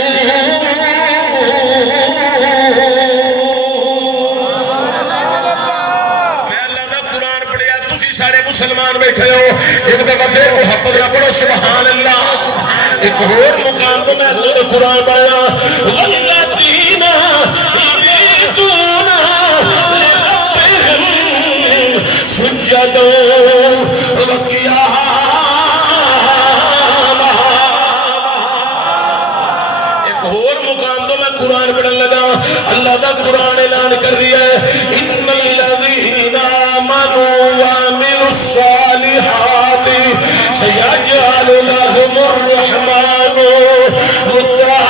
سارے مسلمان بیٹھے ہو ایک دفعہ پھر محبت نہ پڑھو سبحان اللہ. ایک اور مقام تو میں تو قرآن پڑھا والذین یبیتون لربہم سجدا وقیاما. ایک اور مقام تو میں قرآن پڑھن لگا اللہ دا قرآن اعلان کر رہی ہے ان الذین آمنوا وعملوا الصالحات سيجعل لهم الرحمن ودا.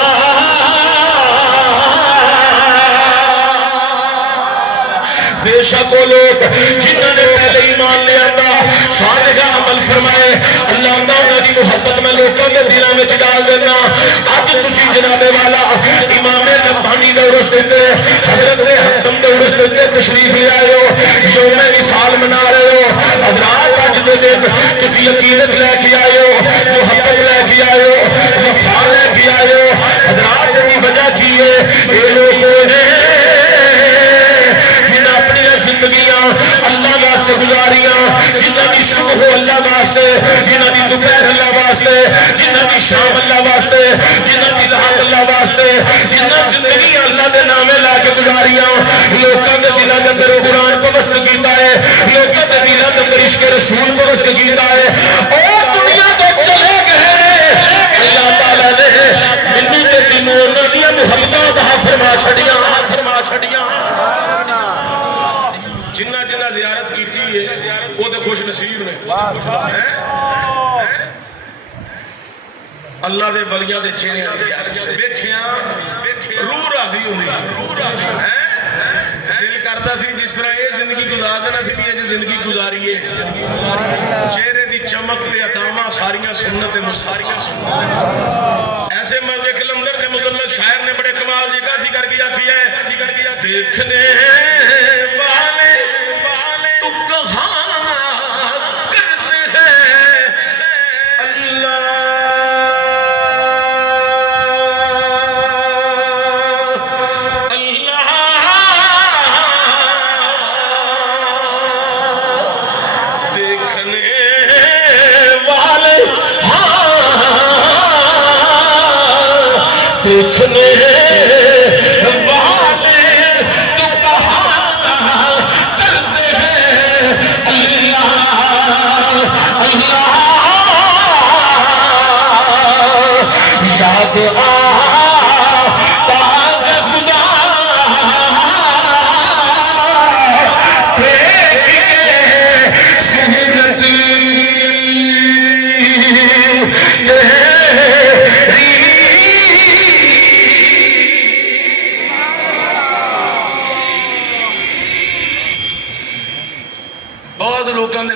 بے شک وہ لوگ جنہوں نے پہلے ایمان لے آتا صالح عمل فرمائے اللہ تعالیٰ دی محبت میں لوگوں کے دلوں میں ڈال دینا. آج تسی جناب والا امام ربانی دے عرس دیتے حضرت حتم دے عرس دیتے تشریف لے آئے ہو یوم وصال منا رہے ہو. حضرات آج دے دن تسی عقیدت لے کے آئے ہو محبت لے کے آئے ہو وفا لے کے آئے ہو. حضرات کی وجہ کی ہے یہ لوگ نے زندگیاں اللہ واسطے گزاریاں جنہ کی صبح اللہ واسطے جنہ کی دوپہر اللہ واسطے جنہ کی شام اللہ واسطے جنہ کی رات اللہ واسطے جنہ زندگیاں اللہ دے نامے لا کے گزاریاں لوکاں دے دلاں دے اندر قرآن پوست کیتا ہے لوکاں دے دلاں دے اندر عشق رسول پوست کیتا ہے اور دنیا تو چلے گئے اللہ تعالی نے مینوں تے تینوں انہاں دی محبتاں عطا فرما چھڑیاں جنہ جنہ زیارت کیتی ہے وہ تو خوش نصیب نے. اللہ دے ولیاں دے چہرے ویکھیاں روح راضی ہوندی دل کردا سی جس طرح یہ زندگی گزار دینا سی یہ زندگی گزاریے چہرے دی چمک تے اداواں ساریاں سنت مساریاں ایسے مرد کلندر کے متعلق شاعر نے بڑے کمال جی کا کر کے آکھی ہے دیکھنے والے تو کہاں کرتے ہیں اللہ اللہ دیکھنے والے دیکھنے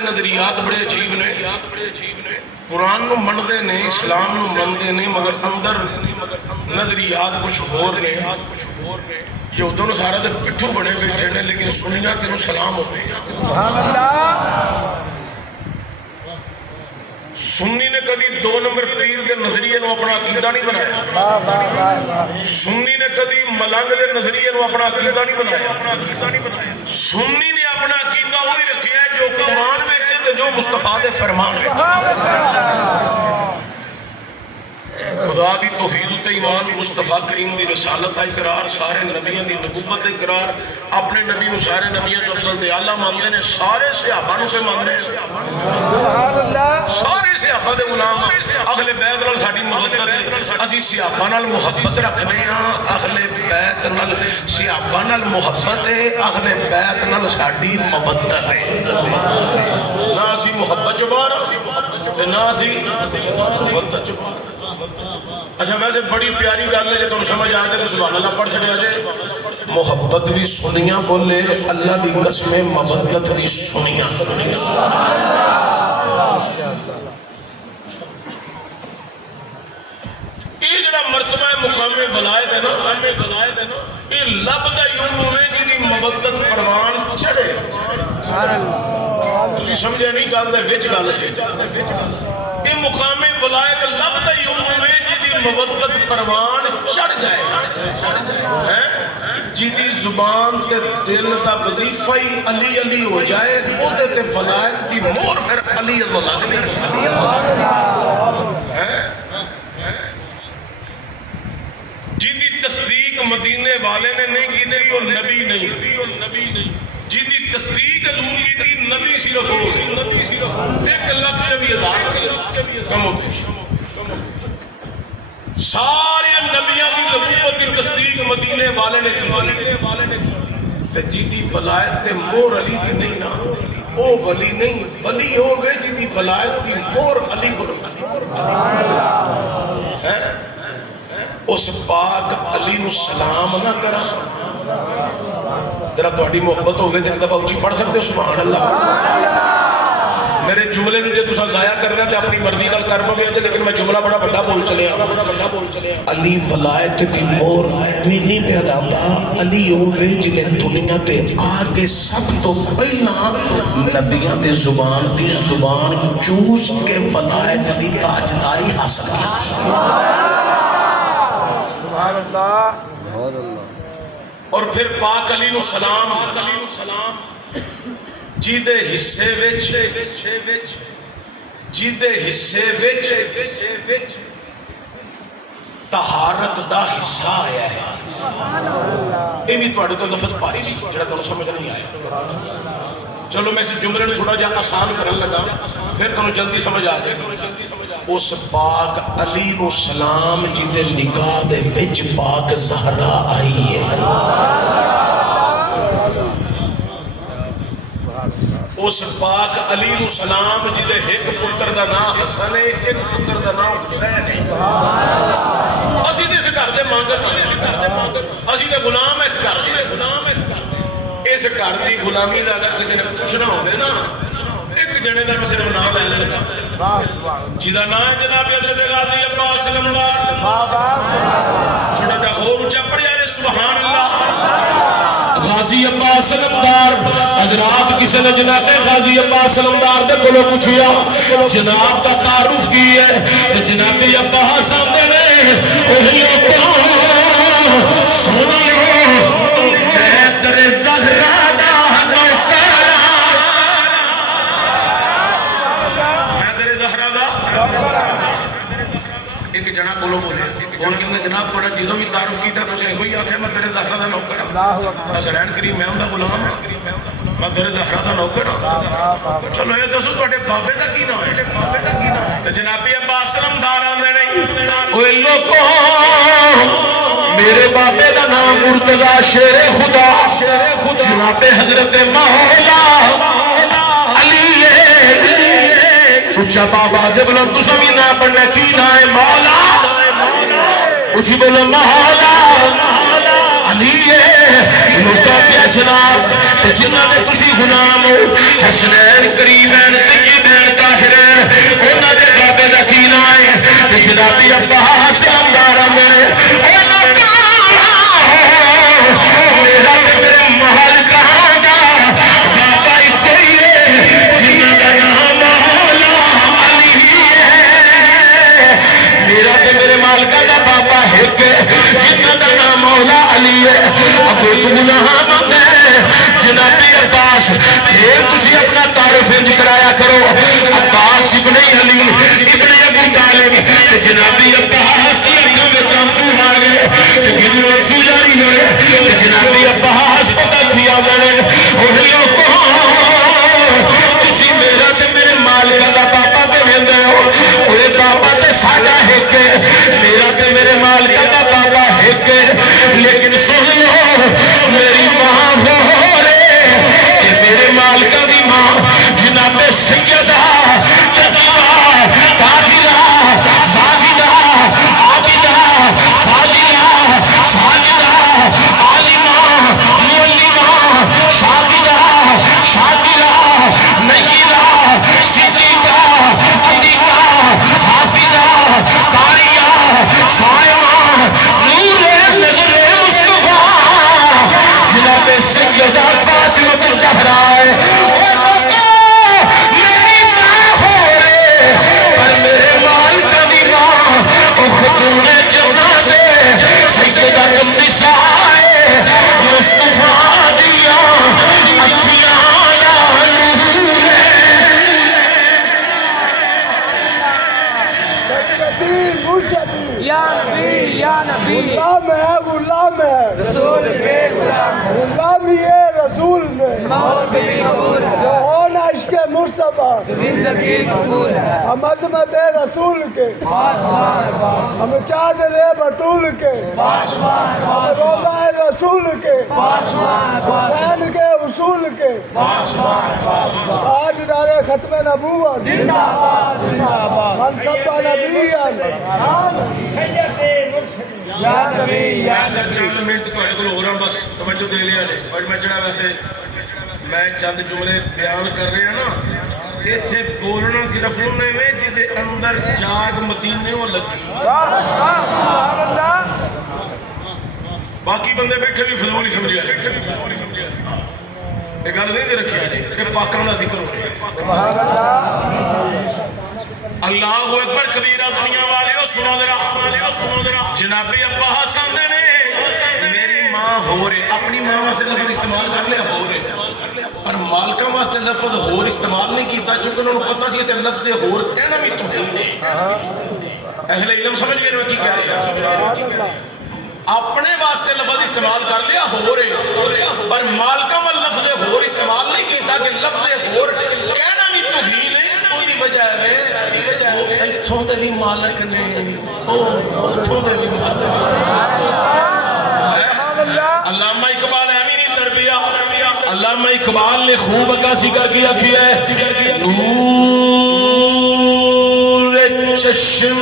نظریات بڑے عجیب نے قرآن نو مندے نہیں اسلام نو مندے نہیں مگر اندر نظریات کچھ اور نے یہ دونوں سارا دے پٹھو بڑے بیٹھے نے لیکن سنیاں تینوں سلام ہوئے. سنی نے کدی 2 نمبر پیر کے نظریے نو اپنا عقیدہ نہیں بنایا. سنی نے کدی ملنگ کے نظریے نو اپنا عقیدہ نہیں بنایا. سنی نے اپنا عقیدہ وہی رکھیا ہے جو قرآن میں جو مصطفیٰ دے فرمان میں خدا دی توحید تے ایمان مصطفیٰ کریم دی رسالت کا اقرار سارے نبیوں دی نبوت کا اقرار اپنے نبی نو سارے نبیوں جو افضل تے اعلیٰ مانتے ہیں سارے صحابہ نو سے مانتے ہیں سارے صحابہ دے غلام اہل بیت نال ساڈی محبت ہے اسی صحابہ نال محبت رکھنے ہاں اہل بیت نال صحابہ نال محبت ہے اہل بیت نال ساڈی مودت ہے نہ اسی محبت چبار نہ اسی محبت چبار. اچھا ویسے بڑی پیاری گل ہے جب تم سمجھ آتے تو سبحان اللہ پڑھ چھڑے آجے محبت بھی سنیاں بولے اللہ دی قسم مودت بھی سنیاں. یہ جڑا مرتبہ مقام ولایت ہے نا یہ لبدا یوں ہوئے جی دی مودت پروان چڑھے تسی سمجھے نہیں گل دے وچ گل سی یہ مقام ولایت لبدا یوں ہوئے جی دی مودت پروان چڑھ جائے جی دی زبان تے دل دا وظیفہ ہی علی علی ہو جائے او دے تے ولایت دی مور پھر علی اللہ جی دی تصدیق مدینے والے نے نہیں کی نہیں اور نبی نہیں جی دی تصدیق حضور کی تھی نبی صرف 1,24,000 کم ہو گئی سارے نبیوں کی نبوت کی تصدیق مدینے والے نے کی تے جی دی ولایت تے مور علی دی نہیں نا او ولی نہیں ولی ہوئے جی دی ولایت کی مور علی اس پاک علی نو سلام نہ کرا ذرا تہاڈی محبت ہوے تے ایک دفعہ اونچی پڑھ سکتے ہو سبحان اللہ میرے جملے نو جے تساں ضائع کرنا تے اپنی مرضی نال کر پوے تے لیکن میں جملہ بڑا بڑا بول چلیا علی ولایت دی مور ایویں نہیں پیا لاندا علی ہوے جنے دنیا تے آ کے سب تو پہلا نبیاں دے زبان چوس کے ولایت دی تاجداری حاصل کی اور پھر پاک علی نو سلام جی دے حصے وچ طہارت دا حصہ آیا ہے یہ بھی تواڈے تو لفظ پاری سی جڑا تانوں سمجھ نہیں آیا چلو میں اس جملے نو تھوڑا جہا آسان کرن لگا پھر تانوں جلدی سمجھ آ جائے گی اس پاک علی نو سلام جی دے نکاح دے وچ پاک زہرا آئی ہے اس پاک علی نو سلام جی دے ایک پتر دا نام حسن ہے ایک پتر دا نام حسین ہے اسی دے اس گھر دے مانگت اسی دے غلام اس گھر اس گھر دی غلامی دا اگر کسی نے پوچھنا ہوئے نا ایک جنے دا صرف نام لے لگا جیدہ نام ہے جناب حضرت غازی عباس علمدار تھوڑا جا اور اچھا پڑھ جائے سبحان اللہ غازی عباس علمدار حضرات کسی نے جناب غازی عباس علمدار دے کلو پوچھیا جناب کا تعارف کی ہے تو جناب عباس آتے نے اوہی اپا سنیو میں در زہرہ دا نوکرہ میں در زہرہ دا ایک جناب کلو بولے اور کہتا جناب تھوڑا جنہوں بھی تعارف کیتا تو اسے ہوئی آکھے میں تیرے زہرہ دا نوکر حسنین کریم میں ہوں دا غلام میں تیرے زہرہ دا نوکر چلو یہ دسو تھوڑے بابے دا کی نہ ہے تو جنابی عباس علمدار آندے نہیں اوے لوگوں میرے بابے دا نام مرتضی شیر خدا جناب حضرت مولا علی اچھا بابا سے بولو تو سمی نہ پڑھنا کی نہ ہے مولا اچھی بولو مولا علی لوگا پیا جناب جنہ نے تسی غلام ہو حسنین کریمین طیبین طاہرین انہاں دے بابے دا کی نہ ہے جنابی عباس علمدار میرے میرا تے میرے محل کہاں دا بابا ہی کوئی ہے جنہ دا نام مولا علی ہے میرا تے میرے مالکہ دا بابا ہے کہ جنہ دا نام مولا علی ہے اب تو گناہ مند ہے جنابی عباس پھر تسی اپنا تعارف انج کرایا کرو عباس ابن علی ابن ابو طالب جنابی عباس کی اکھاں وچ آنسو آ گئے جدوں آنسو جاری ہوئے جنابی عباس پتہ کیا میں اوہی تسی میرا تے میرے مالک دا پاپا تے ویندے ہو اوے پاپا تے ساڈا ایک میرا تے میرے مالک دا پاپا ایک لیکن سن لو میری ماں ہو رے کہ میرے مالک دی ماں جناب سید یا نبی یا نبی غلام ہے غلام ہے رسول کے غلام غلامی ہے رسول میں موت بھی قبول ہے جو ہونا عشق مصطفیٰ زندگی قبول ہے ہم عظمت رسول کے ہم چاند بطول کے ہم روزہ رسول کے حسین کے اصول کے آج ادارے ختم نبوت منصب نبی یا نبی یا میں چند منٹ تھوڑے کول ہو رہا بس توجہ دے لیا جی اور میں جڑا ویسے میں چند جملے بیان کر رہے ہیں نا ایتھے بولنا صرف انہیں میں جدے اندر جاگ مدینےوں لگی باقی بندے بیٹھے بھی فضول ہی سمجھے یہ گل نہیں دے رکھی جی کہ پاکاں دا ذکر ہو رہا ہے اللہ اکبر کبیرہ دنیا والیو سنو ذرا جنابی ابا حسن نے میری ماں ہو رہے اپنی ماں واسطے لفظ استعمال کر لیا ہو رہے پر مالکہ واسطے لفظ ہور استعمال نہیں کیتا چونکہ انہوں نے پتہ سی کہ لفظ ہور کہنا بھی توہین ہے اہل علم سمجھ گئے میں کی کہہ رہے ہیں اپنے واسطے لفظ استعمال کر لیا ہو رہے پر مالکہ میں لفظ ہور استعمال نہیں کیتا کہ لفظ ہور کہنا بھی توہین ہے دی وجہ ہے وہ ایتھوں دے بھی مالک نے اتھوں دے بھی مالک علامہ اقبال امینی تربیہ علامہ اقبال نے خوب عکاسی کر کے آکھی ہے نور چشم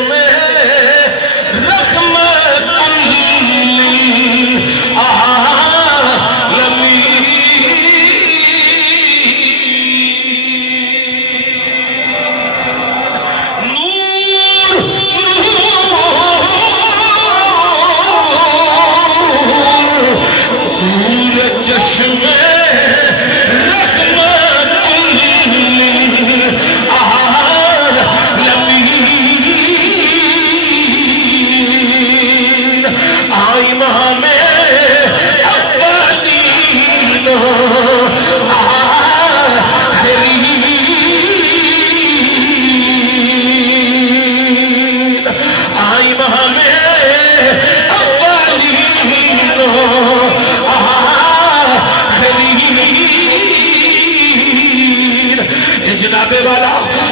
رحمت جنابے والا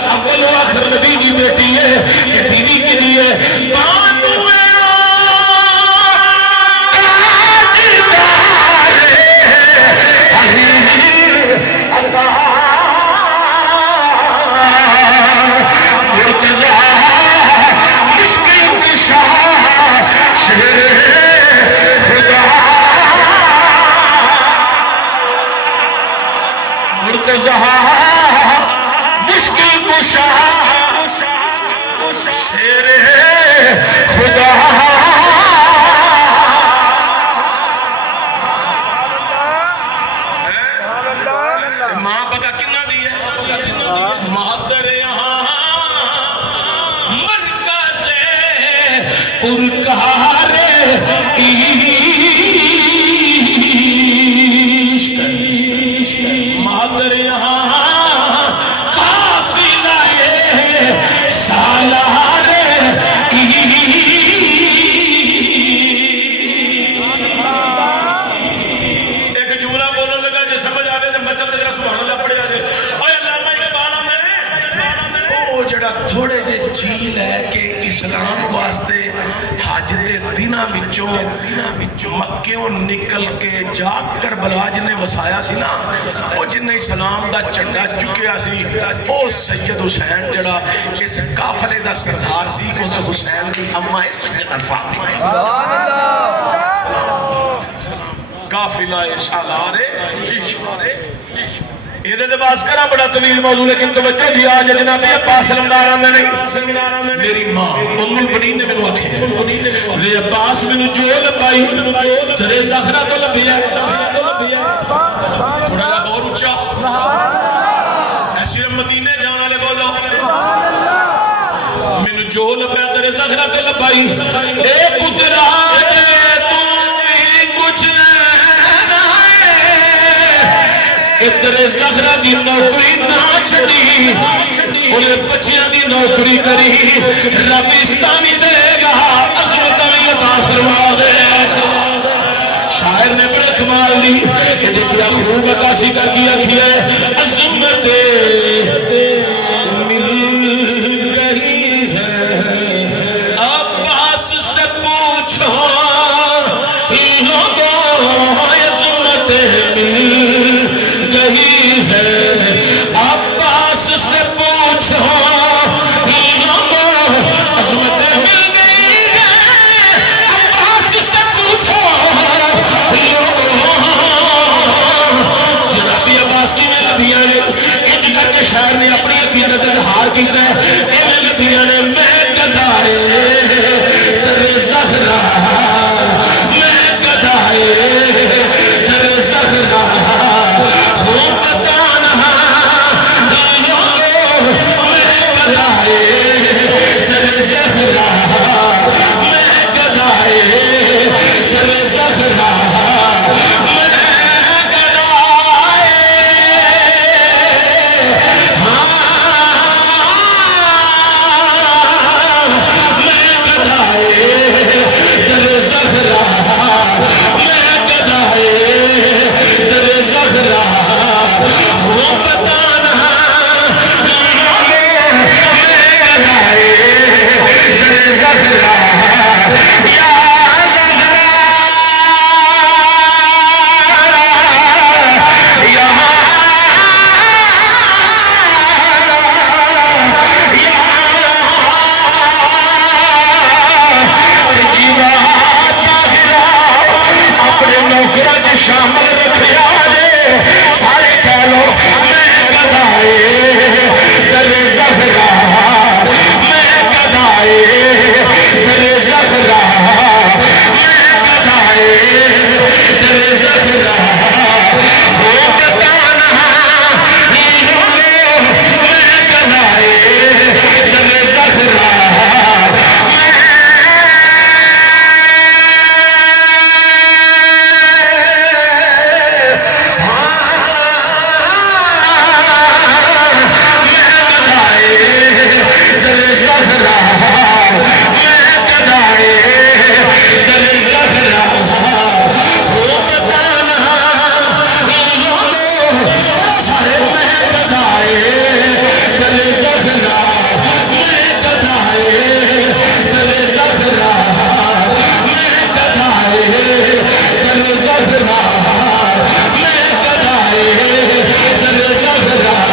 اول و آخر نبی کی بیٹی ہے کہ بیوی کے لیے تھوڑے جے جی لے کے اسلام واسطے حج دے دناں وچوں مکیوں نکل کے جا کربلا جن نے وسایا سی نا او جن نے اسلام دا جھنڈا چکیا سی او سید حسین جڑا اس قافلے دا سردار سی اس حسین دی اماں سیدہ فاطمہ سبحان اللہ قافلہ سالار یہ دے باز کرا بڑا طویل موضوع لیکن توجہ دیا آج جناب عباس علمدار آنے میری ماں ام البنین نے میں آکھے رے عباس میں جو لبائی ترے زخرہ تو لبیا تھوڑا لگا اور اچھا ایسی مدینے جانا لے بولو میں جو لبیا ترے زخرہ تو لبائی اے پترا ادھر زہرہ دی نوکری نہ چھڑی انہیں بچیاں دی نوکری کری رب اسلامی دے گا فرما دے شاعر نے بڑا کمال دی کہ دیکھیا خوب عکاسی کر کی آکھی ہے عظمت مل گئی ہے عباس سے پوچھو لوگوں عظمت مل گئی ہے عباس سے پوچھو لوگوں عظمت مل گئی ہے عباس سے پوچھو جنابی عباس کی میں نبیاں نے انج کر کے شاعر نے اپنی عقیدت اظہار کیتا ہے ایویں نبیاں نے میں گدائے تیرے زہرا میں گدائے تیرے زہرا ہوں بتانا لوگوں میں گدائے تیرے زہرا میں گدائے تیرے زہرا شامل رکھیا جے سارے کہہ لو میں گدائے تیرے زہرا میں گدائے تیرے زہرا میں گدائے تیرے زہرا ہو بتانا لوگوں میں گدائے تیرے زہرا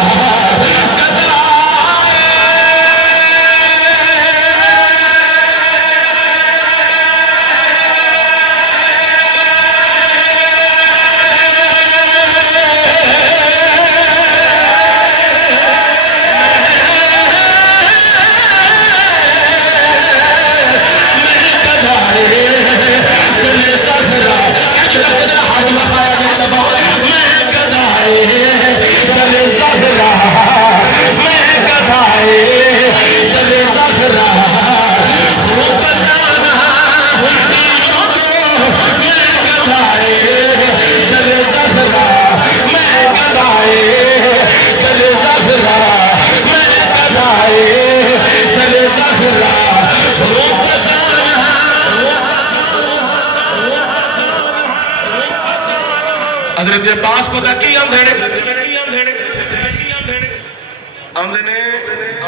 حضرت عباس پتہ کی آندھے نے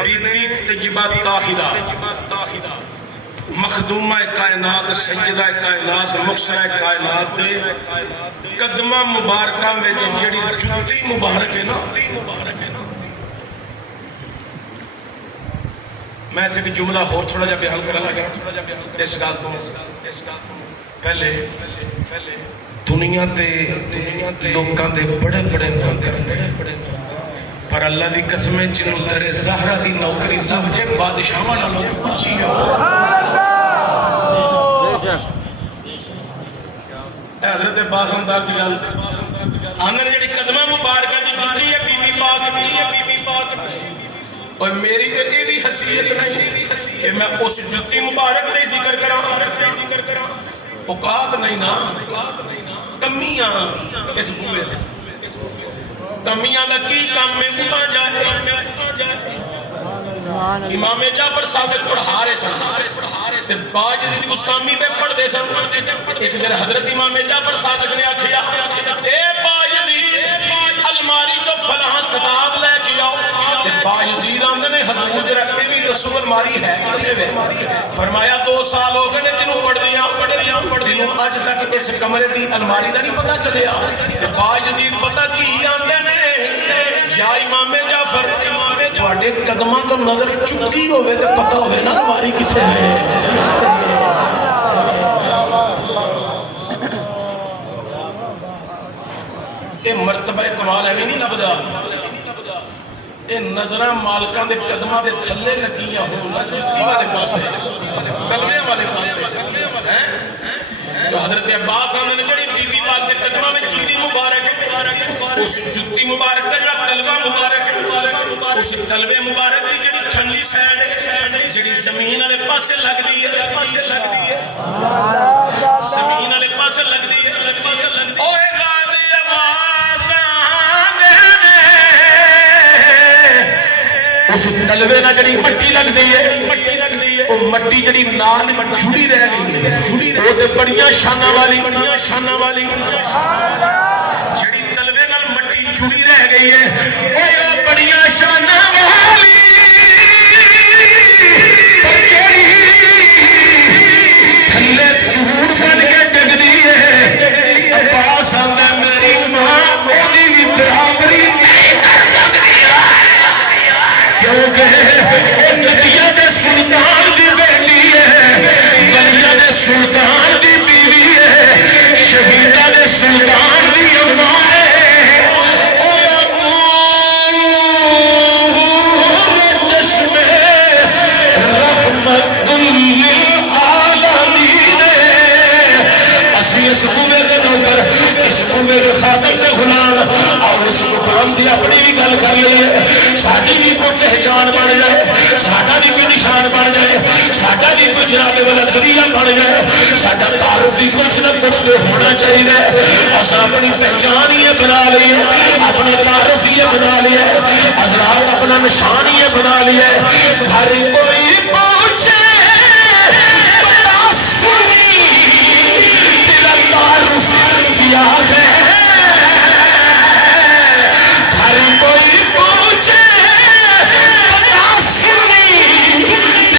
بی بی تجبہ طاہرہ مخدومہ کائنات سیدہ کائنات مقصرہ کائنات دے قدمہ مبارکہ میں جڑی جوتی مبارک ہے نا میں تھے کہ جملہ اور تھوڑا جا بیان کرنا لگا اس گال کو پہلے دنیا دے لوکاں دے بڑے بڑے نام کرنے پر اللہ دی قسمیں جنہوں تیرے زہرہ دی نوکری زہجے بادشاہ والا لوگ اچھی ہے حضرت عباس اندار دی گل آنگن جڑی قدمہ مبارکہ دی جڑی ہے بی بی پاک اور میری تے یہ بھی حیثیت نہیں کہ میں اس جتی مبارک نہیں ذکر کراں اوقات نہیں نا کمیاں اس بوئے کمیاں دا کی کام میں اتا جائے امام جعفر صادق پڑھا رہے سن باج دی مستامی پہ پڑھ دے سن ایک دن حضرت امام جعفر صادق نے آکھیا اے باجزید الماری جو فلاں کتاب لے کے آؤ تے باجزید آندے نے حضور جرا اے بھی دسو الماری ہے کتے وے فرمایا 2 سال ہو گئے تینوں پڑھ دیاں تینوں اج تک اس کمرے دی الماری دا نہیں پتہ چلیا تے باجزید پتہ کی آندے نے یا امام جعفر تواڈے قدماں تو نظر چکی ہوئے تے پتہ ہوئے نا الماری کتے ہے اے مرتبہ کمال ہے نہیں لبدا اے نظراں مالکاں دے قدماں دے تھلے لگیاں ہون جتی والے پاسے تلوے والے پاسے ہیں تو حضرت عباس آمنے نے جڑی بی بی پاک دے قدماں میں جتی مبارک اس جتی مبارک دا جڑا تلوہ مبارک اس تلوے مبارک دی جڑی ٹھنڈی سائڈ جڑی زمین والے پاسے لگ دی ہے زمین والے پاسے لگ دی ہے اوے غازی عباس اس تلوے نہ جڑی مٹی لگ دی ہے او مٹی جڑی نال جڑی رہ گئی ہے او تے بڑیاں شاناں والی جڑی تلوے نال مٹی جڑی رہ گئی ہے او بڑیاں شاناں والی تھلے دھوڑ بن کے ڈگدی ہے عباس آندا میری ماں اودی بھی برابری نہیں کر سکتی کیونکہ اے ندیاں دے سلطان دی بیٹی ہے ولیاں دے سلطان دی بیوی ہے شہیداں دے سلطان دی اماں ہے اس قومے کے نوکر اس قومے کے خاطر سے غلام اور اس مقام دی اپنی بھی گل کر لئے ساڑی بھی کوئی پہچان بڑھ جائے ساڑا بھی کوئی نشان بڑھ جائے ساڑا بھی کوئی جناب والا ذریعہ بڑھ جائے ساڑا تعارف ہی کچھ نہ کچھ تو ہونا چاہیے اسا اپنی پہچان ہی بنا لئے اپنا تعارف ہی بنا لئے حضرات اپنا نشان ہی بنا لئے گھر